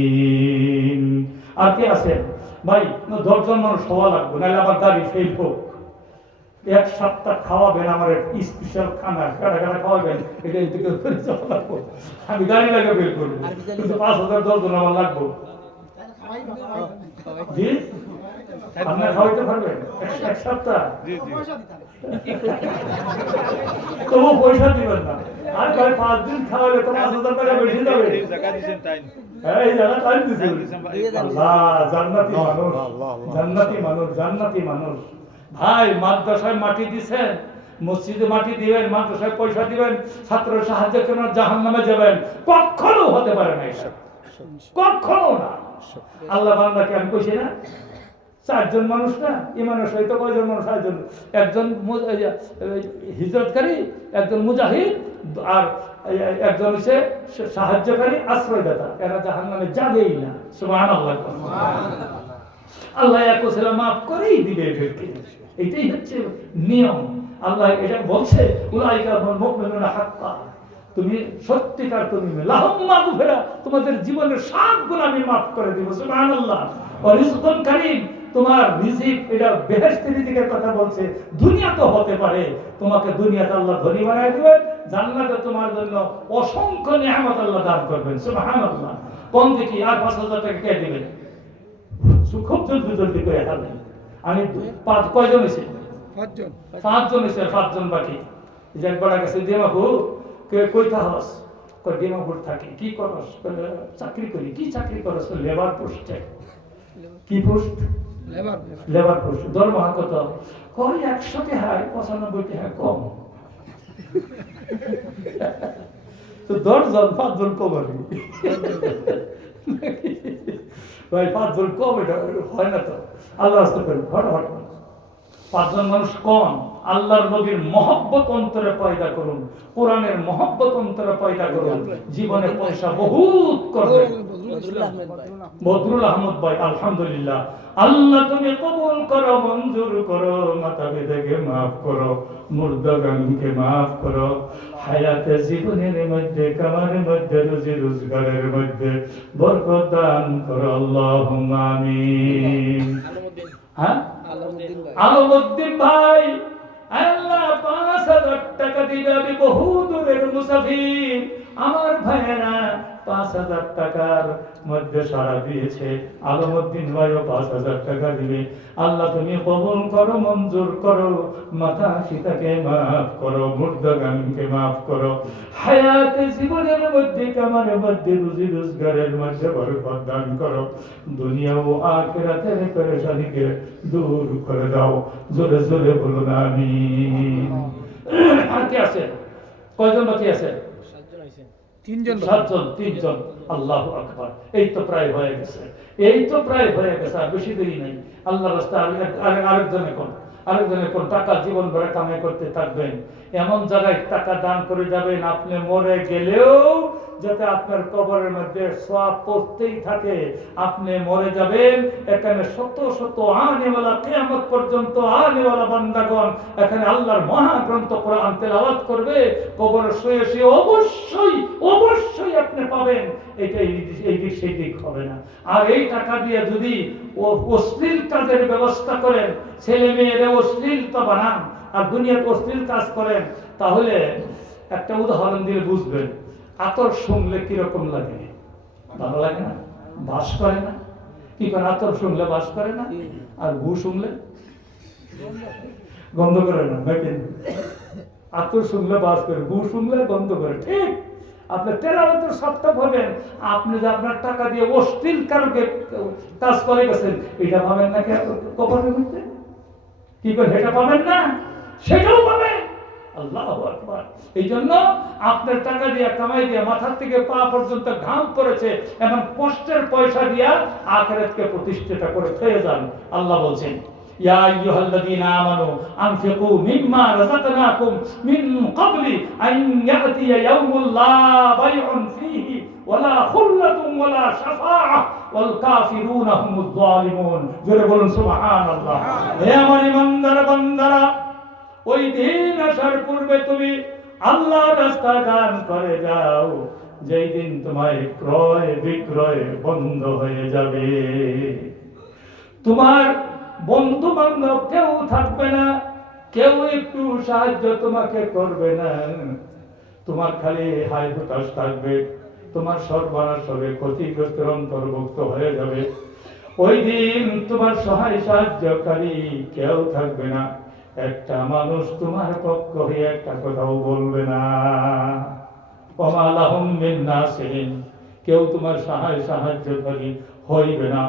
আর কি আছেন ভাই? ১০ জন মানুষ হওয়া লাগবে, নাহলে আমার দাড়ি ফেল হোক। ১ সপ্তাহ খাওয়াবেন আমার স্পেশাল খানা, কাটা কাটা খাওয়াবেন, এটা এদিকে করে যাওয়া লাগবো। আমি গাড়ি লাগে বের করবো, কিন্তু ৫,০০০ ১০ জন আমার লাগবো। জি আপনার খাওয়াইতে পারবেন ১ সপ্তাহ? তবু পয়সা দিবেন না। আর ভাই ৫ দিন খাওয়ালে তো ৫,০০০ টাকা বেশি যাবে। এই জায়গা টাইম দিছে। আল্লাহ জান্নাতি মানুষ, জান্নাতি মানুষ, জান্নাতি মানুষ। ভাই মাদ্রাসায় মাটি দিছেন, মসজিদে মাটি দিবেন, মাদ্রাসায় পয়সা দিবেন, ছাত্রের সাহায্য করেন, জাহান্নামে যাবেন, কখনো হতে পারে না এসব, কখনো না। আল্লাহ বান্দাকে আমি কইছি না ৪ জন মানুষ না, ইমানের সহিত কয়জন মানুষ? ৬ জন। একজন হিজরতকারী, একজন মুজাহিদ, আর একজন হচ্ছে সাহায্যকারী, আশ্রয়দাতা। এরা জাহান্নামে যাবেই না। সুবহানাল্লাহ। আল্লাহ একসাথে মাফ করেই দিবে এদেরকে, এটাই হচ্ছে নিয়ম। আল্লাহ এটা বলছে উলাইকা মুমিনুনা হাক্কা, তুমি সত্যিকার তুমি লাহুম মাগফিরা, তোমাদের জীবনের সব গুনাহ আমি মাফ করে দেব। সুবহানাল্লাহ। ওয়া রিজকুন কারীম, তোমার রিজিক এটা বেহেশতের রিজিকের কথা বলছে। দুনিয়া তো হতে পারে, তোমাকে দুনিয়াতে আল্লাহ ধনী বানায় দিবেন, জান্নাতে তোমার জন্য অসংখ্য নিয়ামত আল্লাহ দান করবেন। সুবহানাল্লাহ। কোন দেখি আর ৫,০০০ টাকা কে দিবেন? খুব জলদি জলদি করে হারবেন। আমি কয়জন হয়েছে? ৫ জন। ৫ জন হয়েছে, ৫ জন বাকি। যে একবার গেছে দিমাপুর, কে কইতা হস? কই দিমাপুর থাকি। কি করস? চাকরি করি। কি চাকরি করস? লেবার পোস্টে। কি পোস্ট? লেবার। Labour post. দরমহা কত? কই ১০০ টাকা, ৯৫ টাকা কম। তো ১০ জন ৫ জন কমাবি ভাই, ৫ জন কম, এটা হয় না তো। আল্লাহ রাস্তা করেন, হঠাৎ ৫ জন মানুষ কম। আল্লাহর নবীর মহব্বত অন্তরে পয়দা করুন, কোরআনের মহব্বত অন্তরে পয়দা করুন, জীবনে পয়সা বহুত করবেন। বদরুল আহমদ ভাই আলহামদুলিল্লাহ। আল্লাহ তুমি কবুল করো, মঞ্জুর করো, মাতা পিতাকে মাফ করো, মুর্দা গানকে মাফ করো, হায়াতে জীবনের মধ্যে কামারের মধ্যে রুজি রোজগারের মধ্যে বরকত দান করো। আল্লাহুম্মা আমিন। হ্যাঁ আলমউদ্দিন ভাই, আল্লাহ ৫,০০০ টাকা দিবে। আমি বহু দূরের মুসাফির, আমার ভাইয়েরা ৫,০০০ টাকার মধ্যে সাড়া দিয়েছে। আলমউদ্দিন ভাইও ৫,০০০ টাকা দিবে। আল্লাহ তুমি কবুল করো, মঞ্জুর করো, মাতা পিতাকে মাফ করো, মুর্দা গানকে মাফ করো, হায়াতে জীবনের মধ্যে কামারের মধ্যে রুজি রোজগারের মধ্যে বরকত দান করো, দুনিয়া ও আখিরাতের পেরেশানিকে দূর করে দাও। জোরে জোরে বলুন আমিন। আর কি আছে? কয়জন বাকি আছে? ৩ জন। ৭ জন, ৩ জন। আল্লাহু আকবার। এই তো প্রায় হয়ে গেছে, এই তো প্রায় হয়ে গেছে, আর বেশি দেরি নাই। আল্লাহ রাস্তায় আরেকজনে কোন টাকা জীবন ভরে কামাই করতে থাকবেন। এমন জায়গায় টাকা দান করে যাবেন, আপনি মরে গেলেও যাতে আপনার কবরের মধ্যে সওয়াব পড়তেই থাকে। আপনি মরে যাবেন, এখানে শত শত আনেওয়ালা কিয়ামত পর্যন্ত আনেওয়ালা বান্দাগণ এখানে আল্লাহর মহাগ্রন্থ কোরআন তেলাওয়াত করবে। কবরে শুয়ে শুয়ে অবশ্যই অবশ্যই আপনি পাবেন, এটা এই দিক সেই দিক হবে না। আর এই টাকা দিয়ে যদি অশ্লীল কাজের ব্যবস্থা করেন, ছেলে মেয়েরা অশ্লীলতা বানান আর দুনিয়াতে অশ্লীল কাজ করেন, তাহলে একটা উদাহরণ দিয়ে বুঝবেন। আতর শুনলে কিরকম লাগে? ভালো লাগে না? বাস করে না? কি করে? আতর শুনলে বাস করে না, আর গু শুনলে গন্ধ করে না নাকি? আতর শুনলে বাস করে, গু শুনলে গন্ধ করে। ঠিক, আপনি তেলাওয়াতের সপ্তাহ হবেন, আপনি যে আপনার টাকা দিয়ে অশ্লীল কারকে কাজ করে গেছেন, এটা পাবেন নাকি কবরের মধ্যে? কি করে এটা পাবেন না? সেটাও পাবেন। আল্লাহু আকবার। এই জন্য আপনার টাকা দিয়ে কামাই দিয়ে মাথার থেকে পা পর্যন্ত ঘাম পড়েছে, এমন কষ্টের পয়সা দিয়া আখিরাতকে প্রতিষ্ঠিত করে ফেলে যান। আল্লাহ বলছেন, ইয়া আইয়ুহাল্লাযীনা আমানু আনফিকু মিম্মা রাযাকনাকুম মিন ক্বাবলি আন ইয়াতিয়া ইয়াউমুল লা বাইউন ফীহি ওয়ালা খুল্লাতুন ওয়ালা শাফাআহ ওয়াল কাফিরুনা হুমুয যালিমুন। জোরে বলুন সুবহানাল্লাহ। হে আমার ইমানদার বান্দারা, ওই দিন আসার পূর্বে তুমি আল্লাহর রাস্তা দান করে যাও, যেই দিন তোমার ক্রয় বিক্রয় বন্ধ হয়ে যাবে। তোমার বন্ধু বান্ধব কেউ থাকবে না, কেউ একটু সাহায্য তোমাকে করবে না, তোমার খালি হাই হতাশ থাকবে, তোমার সর্বনাশ হবে, ক্ষতিগ্রস্ত অন্তর্ভুক্ত হয়ে যাবে। ওই দিন তোমার সহায় সাহায্যকারী কেউ থাকবে না, একটা মানুষ তোমার পক্ষ হয়ে একটা কথাও বলবে না। ওমা লাহুম মিন নাসিরিন, কেউ তোমার সহায় সাহায্যকারী হইবে না।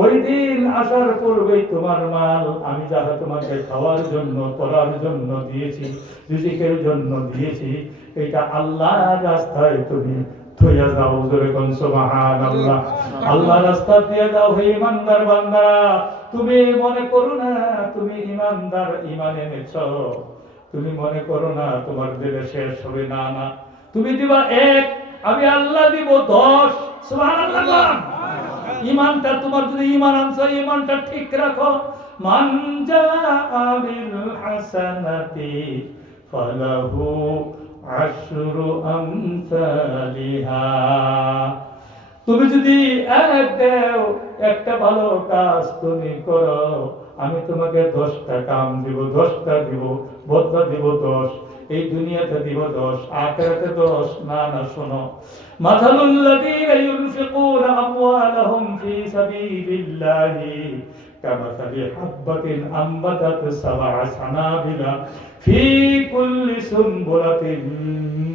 ওই দিন আসার পূর্বেই তোমার মাল আমি যাহা তোমাকে খাওয়ার জন্য, পড়ার জন্য দিয়েছি, রিজিকের জন্য দিয়েছি, এটা আল্লাহর রাস্তায় তুমি থইয়া যাও। জোরে কোন সুবহানাল্লাহ। আল্লাহর রাস্তা দিয়ে যাও। হে ইমানদার বান্দারা, তুমি মনে করো না তুমি ইমানদার, ঈমান এনেছো, তুমি মনে করো না তোমার দিলে শেষ হবে। না না, তুমি দিবা 1, আমি আল্লাহ দিব 10। সুবহানাল্লাহ। ঈমানটা তোমার, যদি ঈমান আনছো, ঈমানটা ঠিক রাখো। মান জাআ বিল হাসানাতি ফালাহু আশরু আমসালিহা। তুমি যদি একটা ভালো কাজ তুমি করো, আমি তোমাকে 10টা কাম দিব, 10টা দিব, বদলা দিব 10। এই দুনিয়াতে দিব 10, আখিরাতে 10। না না, শোনো, মাথালুল লাযীনা ইউনফিকুনা আমওয়ালাহুম ফী সাবিলিল্লাহি কামাসালি হাব্বাতিন আমবাতাত সাবআ সানাবিলা ফী কুল্লি সুনবুলাতিন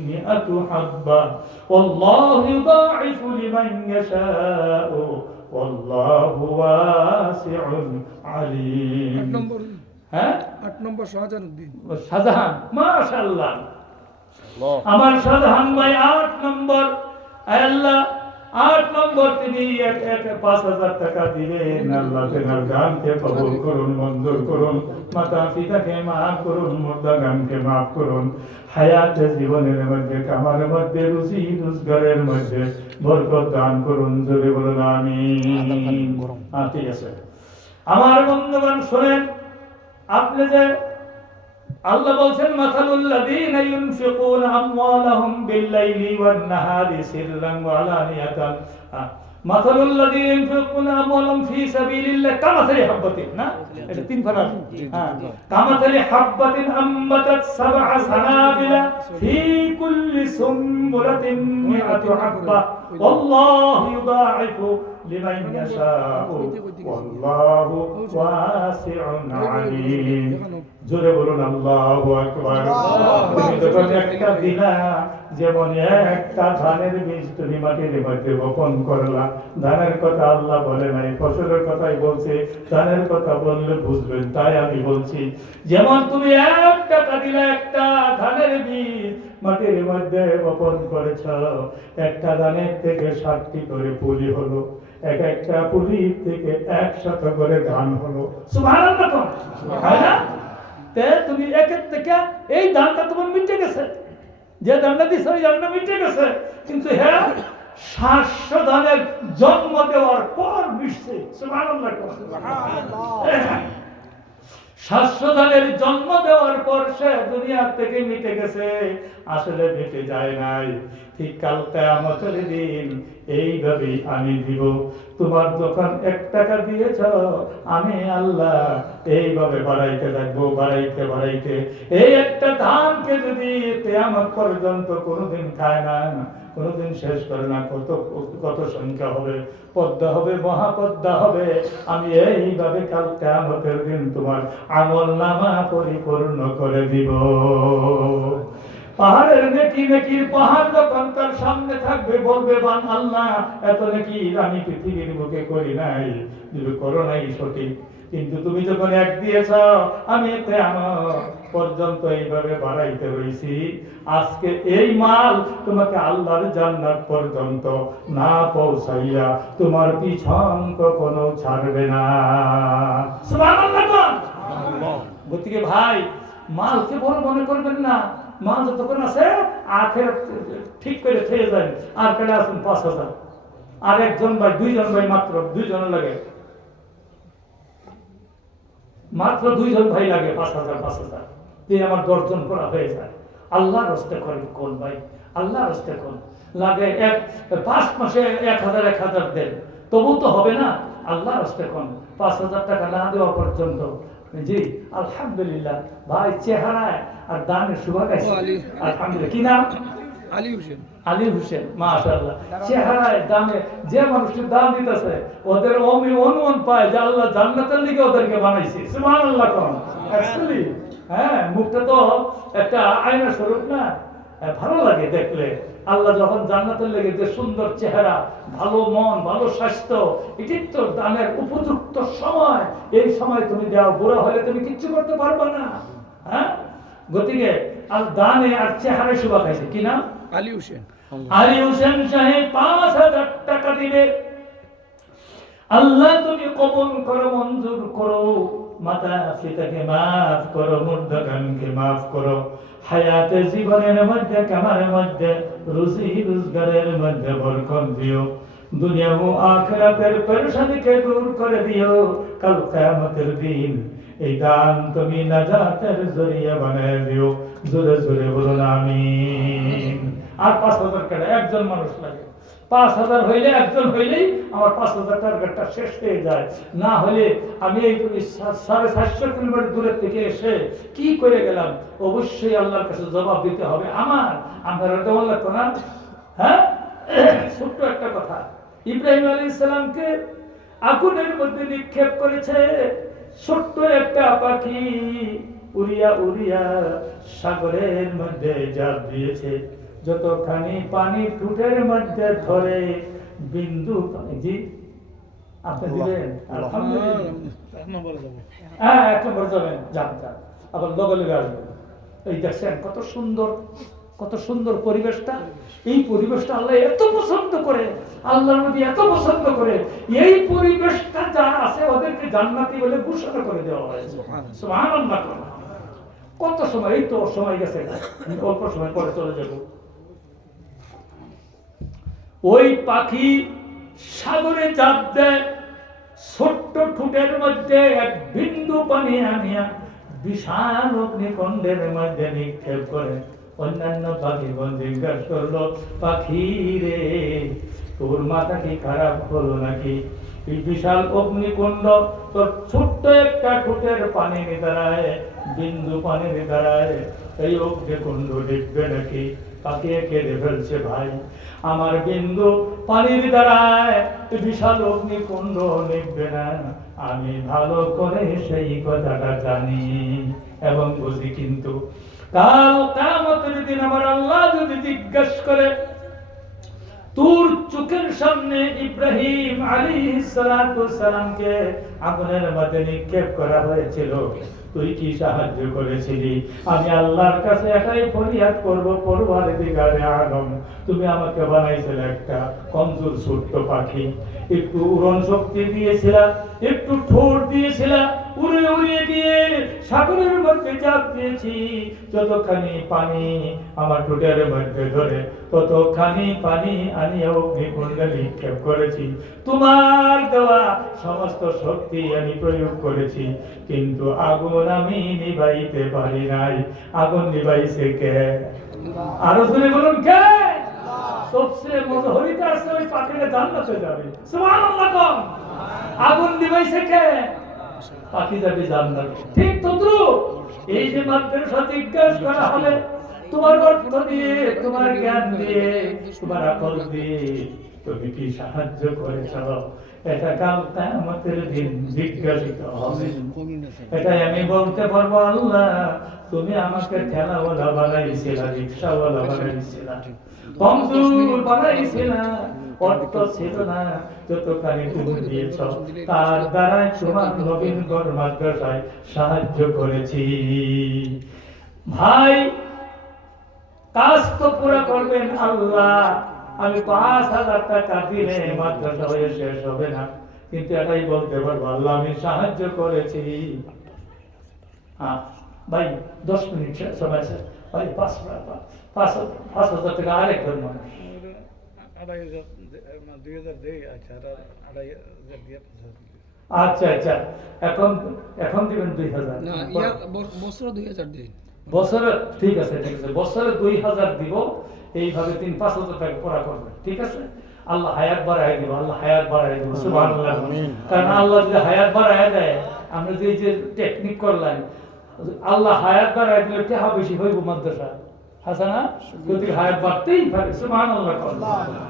মিআতু হাব্বা ওয়াল্লাহু ইউদাঈফু লিমান ইয়াশাউ ওয়াল্লাহু ওয়াসিউন আলীম। 8 নম্বর। হ্যাঁ, 8 নম্বর শাহজাহান উদ্দিন। শাহজাহান, মাশাআল্লাহ। আমার শাহজাহান ভাই 8 নম্বর। আল্লাহ 8 নম্বর তিনি 5,000 টাকা দিবেন। আল্লাহ তেনার গানকে কবুল করুন, মঞ্জুর করুন, মাতা পিতাকে মাফ করুন, মুর্দা গানকে মাফ করুন, হায়াতে জীবনের মধ্যে, কামারের মধ্যে, রুজি রোজগারের মধ্যে বরকত দান করুন। জোরে বলুন আমিন। ঠিক আছে আমার বন্ধুগণ, শোনেন, আপনি যে আল্লাহ বলছেন মাসালুল লাযীনা ইউনফিকুনা আমওয়ালাহুম বিল-লাইলি ওয়ান-নাহারি সিররান ওয়া আলানিয়াতান। মাসালুল লাযীনা ইউনফিকুনা আমওয়ালাহুম ফী সাবিলিল্লাহ কামাসালি হাব্বাতিন। না, এটা 3 ফারাক। কামাসালি হাব্বাতিন আমবাতাত সাবআ সানাবিলা ফী কুল্লি সুনবুলাতিন মিআতু হাব্বা ওয়াল্লাহু ইউদাঈফু লিমান ইয়াশাউ ওয়াল্লাহু ওয়াসিউন আলীম। জোরে বলুন আল্লাহু আকবার। তুমি যখন একটা দিনা, যেমন একটা ধানের বীজ তুমি মাটির মধ্যে বপন করলা, ধানের কথা আল্লাহ বলে নাই, ফসলের কথাই বলছে। ধানের কথা বললে বুঝবেন, তাই আমি বলছি। যেমন তুমি 1 টাকা দিলে একটা ধানের বীজ মাটির মধ্যে বপন করেছ, একটা ধানের থেকে 60টি করে পুলি হলো, একটা পুলি থেকে 100 করে ধান হলো। সুবহানাল্লাহ। তাই না? তুমি একের থেকে এই ধানটা তোমার মিটে গেছে, যে ধানটা দিচ্ছে ওই ধানটা মিটে গেছে, কিন্তু হ্যাঁ 700 ধানের জন্ম দেওয়ার পর মিশছে। সুবহানাল্লাহ। শাশ্বতের জন্ম দেওয়ার পর সে দুনিয়া থেকে মিটে গেছে, আসলে মিটে যায় নাই। ঠিক কাল কিয়ামতের দিন এইভাবেই আমি দিব। তোমার যখন 1 টাকা দিয়েছ, আমি আল্লাহ এইভাবে বাড়াইতে থাকবো, বাড়াইতে। এই একটা ধানকে যদি কিয়ামত পর্যন্ত কোনোদিন খায় না, কোনোদিন শেষ করে না, কত সংখ্যা হবে, পদ্মা হবে, মহাপদ্মা হবে। আমি এইভাবে কাল কিয়ামতের দিন তোমার আমলনামা পরিপূর্ণ করে দিব। পাহাড়ের নেকির পাহাড় যখন তার সামনে থাকবে, বলবে বান আল্লাহ, এত নেকি আমি পৃথিবীর বুকে করি নাই, তুমি করো নাই সঠিক, কিন্তু তুমি যখন 1 দিয়েছ, আমি কিয়ামত পর্যন্ত এইভাবে বাড়াইতে রইছি। আজকে এই মাল তোমাকে আল্লাহর জান্নাত পর্যন্ত না পৌঁছাইয়া তোমার পিছন কখনো ছাড়বে না। সুবহানাল্লাহ। গতিকে ভাই, মালকে বড় মনে করবেন না। মাল যতক্ষণ আছে আখেরাত ঠিক করে থেকে যায়। আর কেটে আসুন 5,000, আর 1 ভাই 2 ভাই, মাত্র 2 লাগে, মাত্র 2 ভাই লাগে 5,000 দিয়ে আমার 10 করা হয়ে যায়। আল্লাহর রাস্তে করেন কোন ভাই, আল্লাহর রাস্তে কোন লাগে 5 মাসে 1,000 দেন, তবু তো হবে না। আল্লাহর রাস্তে কোন 5,000 টাকা না দেওয়া পর্যন্ত। জি আলহামদুলিল্লাহ ভাই, চেহারায় আর দানের শুভা গাইছে। আলহামদুলিল্লাহ। কি নাম? আলী হোসেন। মাশাআল্লাহ। চেহারায় দামে যে মানুষের দাম দিতেছে, ওদের অনুমান পায় যে আল্লাহ জান্নাতের লিগে ওদেরকে বানাইছে। সুবহানাল্লাহ। কোন অ্যাকচুয়ালি হ্যাঁ, মুখটা তো একটা আয়না স্বরূপ না, ভালো লাগে দেখলে। আল্লাহ যখন জান্নাতের লেগে যে সুন্দর চেহারা, ভালো মন, ভালো স্বাস্থ্য, এটি তো দানের উপযুক্ত সময়। এই সময় তুমি দাও, বুড়া হলে তুমি কিচ্ছু করতে পারবে না। হ্যাঁ, গতিকে আর দানে আর চেহারা শুভা খাইছে। কি নাম? আলী হোসেন। আলী হোসেন সাহেব 5,000 টাকা দিবে। আল্লাহ তুমি কবুল করো, মঞ্জুর করো। মাতা পিতাকে মাফ করো, মুর্দাগানকে মাফ করো। হায়াতে জীবনের মধ্যে, কামারের মধ্যে, রুজি রোজগারের মধ্যে বরকত দিও। দুনিয়া ও আখিরাতের পেরেশানিকে দূর করে দিও। কাল কিয়ামতের দিন এই দান তুমি নাজাতের জরিয়া বানায় দিও। জোরে জোরে বলুন আমিন। আর 5,000 টাকা 1 মানুষ লাগে। 5,000 হইলে, 1 হইলেই আমার 5,000 টাকাটা শেষ হয়ে যায়। না হলে আমি এই 750 কিলোমিটার দূরের থেকে এসে কি করে গেলাম, অবশ্যই আল্লাহর কাছে জবাব দিতে হবে আমার। আপনারা তো লাগতো না? হ্যাঁ, ছোট্ট একটা কথা। ইব্রাহিম আলাইহিস সালামকে আগুনের মধ্যে নিক্ষেপ করেছে। ছোট্ট একটা পাখি উড়িয়া উড়িয়া সাগরের মধ্যে ঝাঁপ দিয়েছে। যতখানি পানি ঠোঁটের মধ্যে ধরে বিন্দু পানি। জি আপনি দিবেন? হ্যাঁ, 1 নম্বর যাবেন, যান। আবার লগে লগে আসবেন। এই দেখছেন কত সুন্দর পরিবেশটা। এই পরিবেশটা আল্লাহ এত পছন্দ করে, আল্লাহর নবী এত পছন্দ করে। এই পরিবেশটা যারা আছে ওদেরকে জান্নাতি বলে ঘোষণা করে দেওয়া হয়েছে। সুবহানাল্লাহ। কত সময়, এই তো সময় গেছে, অল্প সময় পরে চলে যাব। ওই পাখি সাগরে ঝাঁপ দেয়, ছোট্ট ঠোঁটের মধ্যে 1 বিন্দু পানি আনিয়া বিশাল অগ্নিকুণ্ডের মধ্যে নিক্ষেপ করে। অন্যান্য পাখিগণ জিজ্ঞাসা করলো, পাখি রে, তোর মাথা কি খারাপ হলো নাকি? এই বিশাল অগ্নিকুণ্ড তোর ছোট্ট একটা ঠোঁটের পানির দ্বারায়, বিন্দু পানির দ্বারায় এই অগ্নিকুণ্ড দেখবে নাকি? পাখি কেঁদে ফেলছে, ভাই আমার বিন্দু পানির দ্বারায় বিশাল অগ্নিকুণ্ড নিভবে না। আমি ভালো করে সেই কথাটা জানি এবং বুঝি, কিন্তু কাল কিয়ামতের দিন আমার আল্লাহ যদি জিজ্ঞাসা করে, তোর চোখের সামনে ইব্রাহিম আলাইহিস সালামকে আগুনের মধ্যে নিক্ষেপ করা হয়েছিল, তুই কি সাহায্য করেছিলি? আমি আল্লাহর কাছে একাই ফরিয়াদ করব, পরওয়ারদিগারে আলম, তুমি আমাকে বানাইছিলে একটা কমজোর ছোট্ট পাখি, একটু উড়ন শক্তি দিয়েছিলা, একটু ঠোঁট দিয়েছিলা, উড়ে উড়ে গিয়ে সাগরের মধ্যে চাপ দিয়েছি। যতখানি পানি আমার ঠোঁটের মধ্যে ধরে ততখানি পানি আমি অগ্নিকুণ্ডে নিক্ষেপ করেছি। তোমার দেওয়া সমস্ত শক্তি আমি প্রয়োগ করেছি, কিন্তু আগুন আমি নিভাইতে পারি নাই। আগুন নিভাইছে কে? আরো জোরে বলুন কে? সবচেয়ে মজা হইতে আসছে ওই পাখিটা জান্নাতে যাবে। সুবহানাল্লাহ কোন? আগুন নিভাইছে কে? পাখি যাবে জান্নাত। ঠিক তদ্রুপ এই যে মাদ্রাসা জিজ্ঞাসা করা হলে তোমার অর্থ দিয়ে, তোমার জ্ঞান দিয়ে, তোমার আকল দিয়ে তুমি কি সাহায্য করেছ, এটা কাল কিয়ামতের দিন জিজ্ঞাসিত হবে। এটাই আমি বলতে পারবো, আল্লাহ তুমি আমাকে ঠেলাওয়ালা বানাইছিলা, রিক্সাওয়ালা বানাইছিলা, কমজোর বানাইছিলা, অর্থ ছিল না, যতখানি তুমি দিয়েছ তার দ্বারাই তোমার নবীনগর মাদ্রাসায় সাহায্য করেছি। ভাই কাজ তো পুরো করবেন আল্লাহ। আমি 5,000 টাকা দিলে মাদ্রাসা হয়ে শেষ হবে না, কিন্তু এটাই বলতে পারবো আল্লাহ আমি সাহায্য করেছি। ভাই 10 মিনিট সময় আছে ভাই, 5,000 টাকা আরেক ধর্ম। 2,000 দেই, আচ্ছা 2,500 দিয়ে 5,000। আচ্ছা আচ্ছা, এখন এখন দিবেন 2,000 না, বছরে 2,000 দেই। বছরে? ঠিক আছে ঠিক আছে, বছরে 2,000 দিব। এইভাবে 3-5,000 টাকা পড়া করবে, ঠিক আছে? আল্লাহ হায়াত বাড়ায় দিব, আল্লাহ হায়াত বাড়ায় দিব। সুবহানাল্লাহ। কারণ আল্লাহ যদি হায়াত বাড়ায় দেয়, আমরা যে টেকনিক করলাম, আল্লাহ হায়াত বাড়ায় দিলে টাকা বেশি হইব মাদ্রাসা, আছে না? যদি হায়াত বাড়তেই পারে। সুবহানাল্লাহ।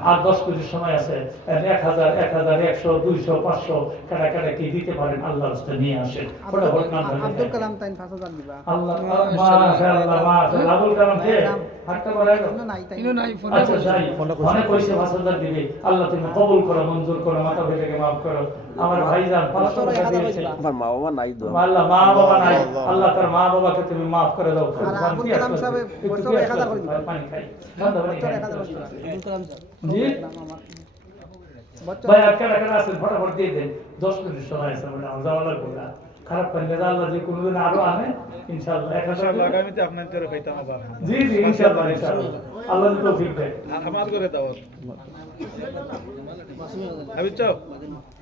আর 10 মিনিট সময় আছে, 1,000, 1,100, 200, 500 কাটা কাটা কি দিতে পারেন আল্লাহর রাস্তায় নিয়ে আসেন। ফটাফট না আব্দুল কালাম তাই 5,000 দিবা। আল্লাহ মাশাআল্লাহ মাশাআল্লাহ। আবুল কালাম কে হাতটা বাড়ায় দাও। না নাই তাই। ইনো নাই ফোন। আচ্ছা যাই, অনেক পয়সা 5,000 দিবে। আল্লাহ তুমি কবুল করো, মঞ্জুর করো, মাতা পিতাকে মাফ করো। আমার ভাইজান 500 টাকা দিয়েছে। আমার মা বাবা নাই তো। আল্লাহ মা বাবা নাই, আল্লাহ তার মা বাবাকে তুমি মাফ করে দাও। আর আবুল কালাম সাহেব বছর 1,000 করে দিবা। পানি খাই, ঠান্ডা পানি খাই। আব্দুল কালাম স্যার। জি বছর ভাই, আর কেডা কেডা আছেন ফটাফট দিয়ে দেন। 10 মিনিট সময় আছে, মানে আমার যাওয়া লাগবে না। খারাপ পাইলে আল্লাহ যে কোনোদিন আরো আনে ইনশাআল্লাহ। 1,000 আগামীতে আপনার তোরে পাইতাম আবার। জি জি ইনশাআল্লাহ ইনশাআল্লাহ। আল্লাহ যদি তৌফিক দেয়। আমার করে দাও। আমি চাও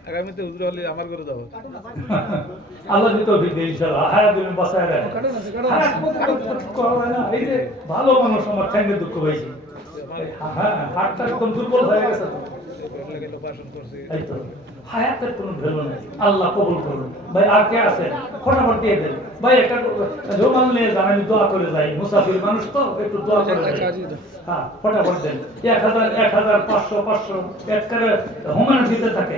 আগামীতে হুজুর হলে আমার করে দাও। আল্লাহ যদি তৌফিক দেয় ইনশাআল্লাহ। হায়াত তুমি বাঁচায় রাখো। হায়াত করবে না, এই যে ভালো মানুষ আমার ঠ্যাঙ্গে দুঃখ পাইছি। হ্যাঁ, হাতটা একদম দুর্বল হয়ে গেছে তো। এই তো হায়াতের কোনো ভ্যালু নেই। আল্লাহ কবুল করুন। ভাই আর কে আছে ফটাফট দিয়ে দেন ভাই। একটা জোমান নিয়ে যান, আমি দোয়া করে যাই। মুসাফির মানুষ তো, একটু দোয়া করে যাই। হ্যাঁ ফটাফট দেন। 1,000, 1,000, 500, 500 এক করে হোমানের দিতে থাকে।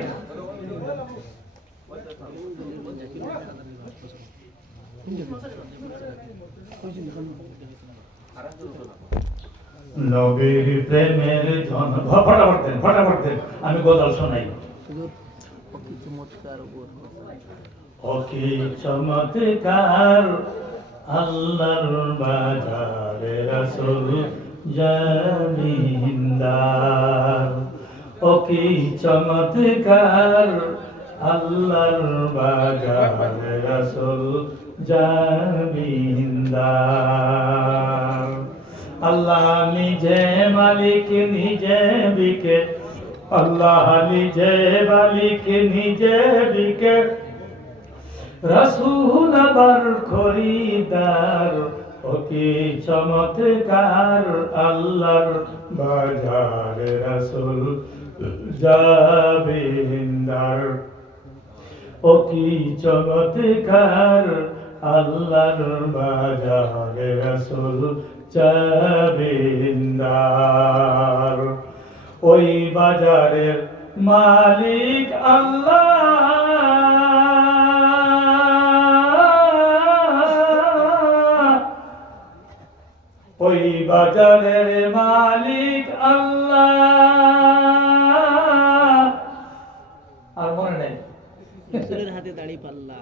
নবীর প্রেমের জন, ফটাফট দেন ফটাফট দেন, আমি গজল শোনাই। ও কি চমৎকার আল্লাহর বাজারে রাসূল জামিনদার। ও কি চমৎকার আল্লাহর বাজারে রাসূল জামিনদার। আল্লাহ নিজে মালিক নিজে বিকে, আল্লাহ নিজে মালিক নিজে বিকে, রাসূল আবার খরিদার। ও কি চমৎকার আল্লাহর বাজারে রাসূল জামিনদার। ও কি চমৎকার আল্লাহর বাজারে রাসূল জামিনদার। ওই বাজারের মালিক আল্লাহ, ওই বাজারের মালিক আল্লাহ। আর মনে নেই হাতে দাড়ি পাল্লা।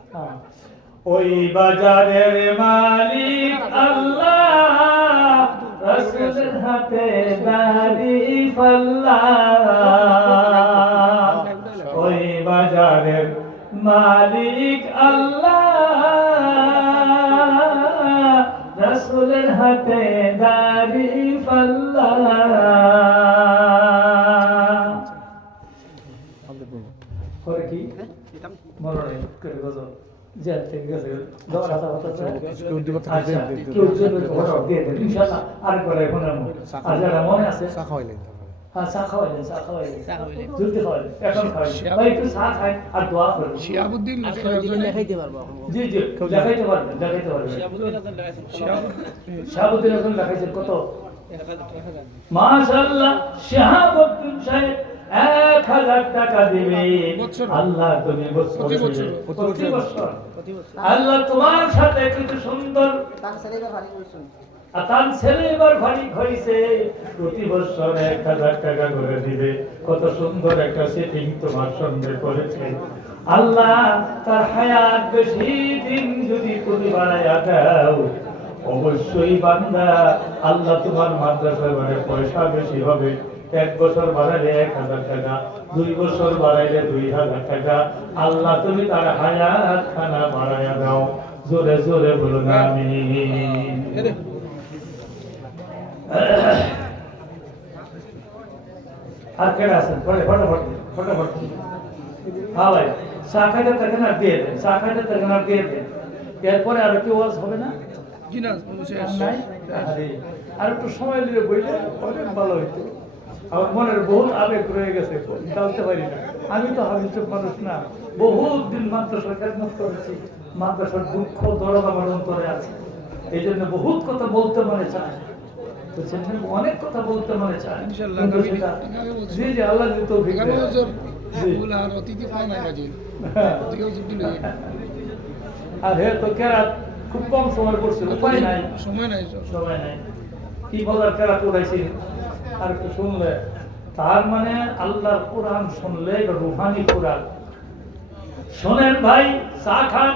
ওই বাজারের মালিক আল্লাহ, রাসূলের হাতে দাড়ি পাল্লা। ওই বাজারের মালিক আল্লাহ, মরণে করে গজল জেল থেকে গেছে দশ হাজার কেউ দিবে তো আচ্ছা কেউ জন্য ঘটক দিয়ে দেন ইনশাআল্লাহ আর করে এখন আর যারা মনে আছে চা খাওয়াইলেন হ্যাঁ চা খাওয়াইলেন চা খাওয়াইলেন চা খাওয়াইলেন। জলদি খাওয়াইলেন এখন খাওয়াইলেন ভাই একটু চা খাই আর দোয়া করবেন শিয়াবুদ্দিন দেখাইতে পারবো এখন জি জি দেখাইতে পারবেন শাহাবুদ্দিন হাসান দেখাইছেন কত মাশাআল্লাহ শাহাবুদ্দিন সাহেব 1000 টাকা দিবে আল্লাহ তুমি প্রতি বছর। প্রতি বছর প্রতি বছর আল্লাহ তোমার সাথে কিছু সুন্দর তার ছেলেকে ভারী করছেন আর তার ছেলে এবার ভারী হয়েছে প্রতি বছর 1000 টাকা করে দিবে কত সুন্দর একটা সেটিং তোমার সঙ্গে করেছে আল্লাহ তার হায়াত বেশি দিন যদি তুমি বাড়াইয়া দাও অবশ্যই বান্দা আল্লাহ তোমার মাদ্রাসায় মানে পয়সা বেশি হবে 1 বছর বাড়াইলে 1000 টাকা 2 বছর বাড়াইলে 2000 টাকা আল্লাহ তুমি তার হায়াত খানা বাড়াইয়া দাও জোরে জোরে বলুন আমিন আর কেডা আছেন ফটাফট হ্যাঁ ভাই চা খাইতে তখন আর দিয়ে দেন চা খাইতে তখন আর দিয়ে দেন এরপরে আর কি ওয়াজ হবে না কি না আর নাই আরে, আর একটু সময় নিয়ে বইলে অনেক ভালো হইতো আমার মনের বহুত আবেগ রয়ে গেছে টালতে পারি না আমি তো হাবিজের মানুষ না বহুত দিন মাদ্রাসার খেদমত করেছি মাদ্রাসার দুঃখ দরদ আমার অন্তরে আছে এই জন্য বহুত কথা বলতে মনে চায় তো সেখানে অনেক কথা বলতে মনে চায় ইনশাআল্লাহ, কিন্তু আগামী- সেটা- আগামী বছর- জি জি আল্লাহ যদি তৌফিক দেয়। জি। আর অতিথি পাওয়া নাই কাজে হ্যাঁ। অতিথিও ছুটি নেই আর হে তো কেরাত খুব কম সময় করছিল উপায় নাই সময় নাই সময় নাই কি বলার কেরাত উঠাইছি আর একটু শুনলে তার মানে আল্লাহর কোরআন শুনলে এটা রুহানি কোরআন শোনেন ভাই চা খান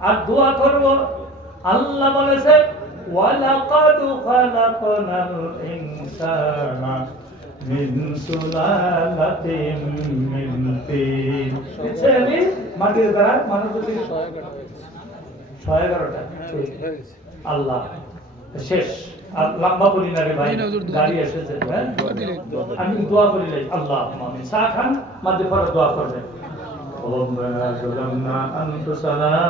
আর দোয়া করব আল্লাহ বলেছে ওয়ালাকাদ খালাকনাল ইনসানা মিন সুলালাতিন মিন তিন বুঝছেন মাটির দ্বারা মানুষ যদি 111টা আল্লাহ শেষ আর লম্বা বলি না রে ভাই জি না, হুজুর, দোয়া গাড়ি দিলেন। এসেছে হ্যাঁ দোয়া দিলেন। আমি দোয়া করি লাই আল্লাহ আমিন চা খান মাঝে পরে দোয়া করবেন ربنا ظلمنا أنفسنا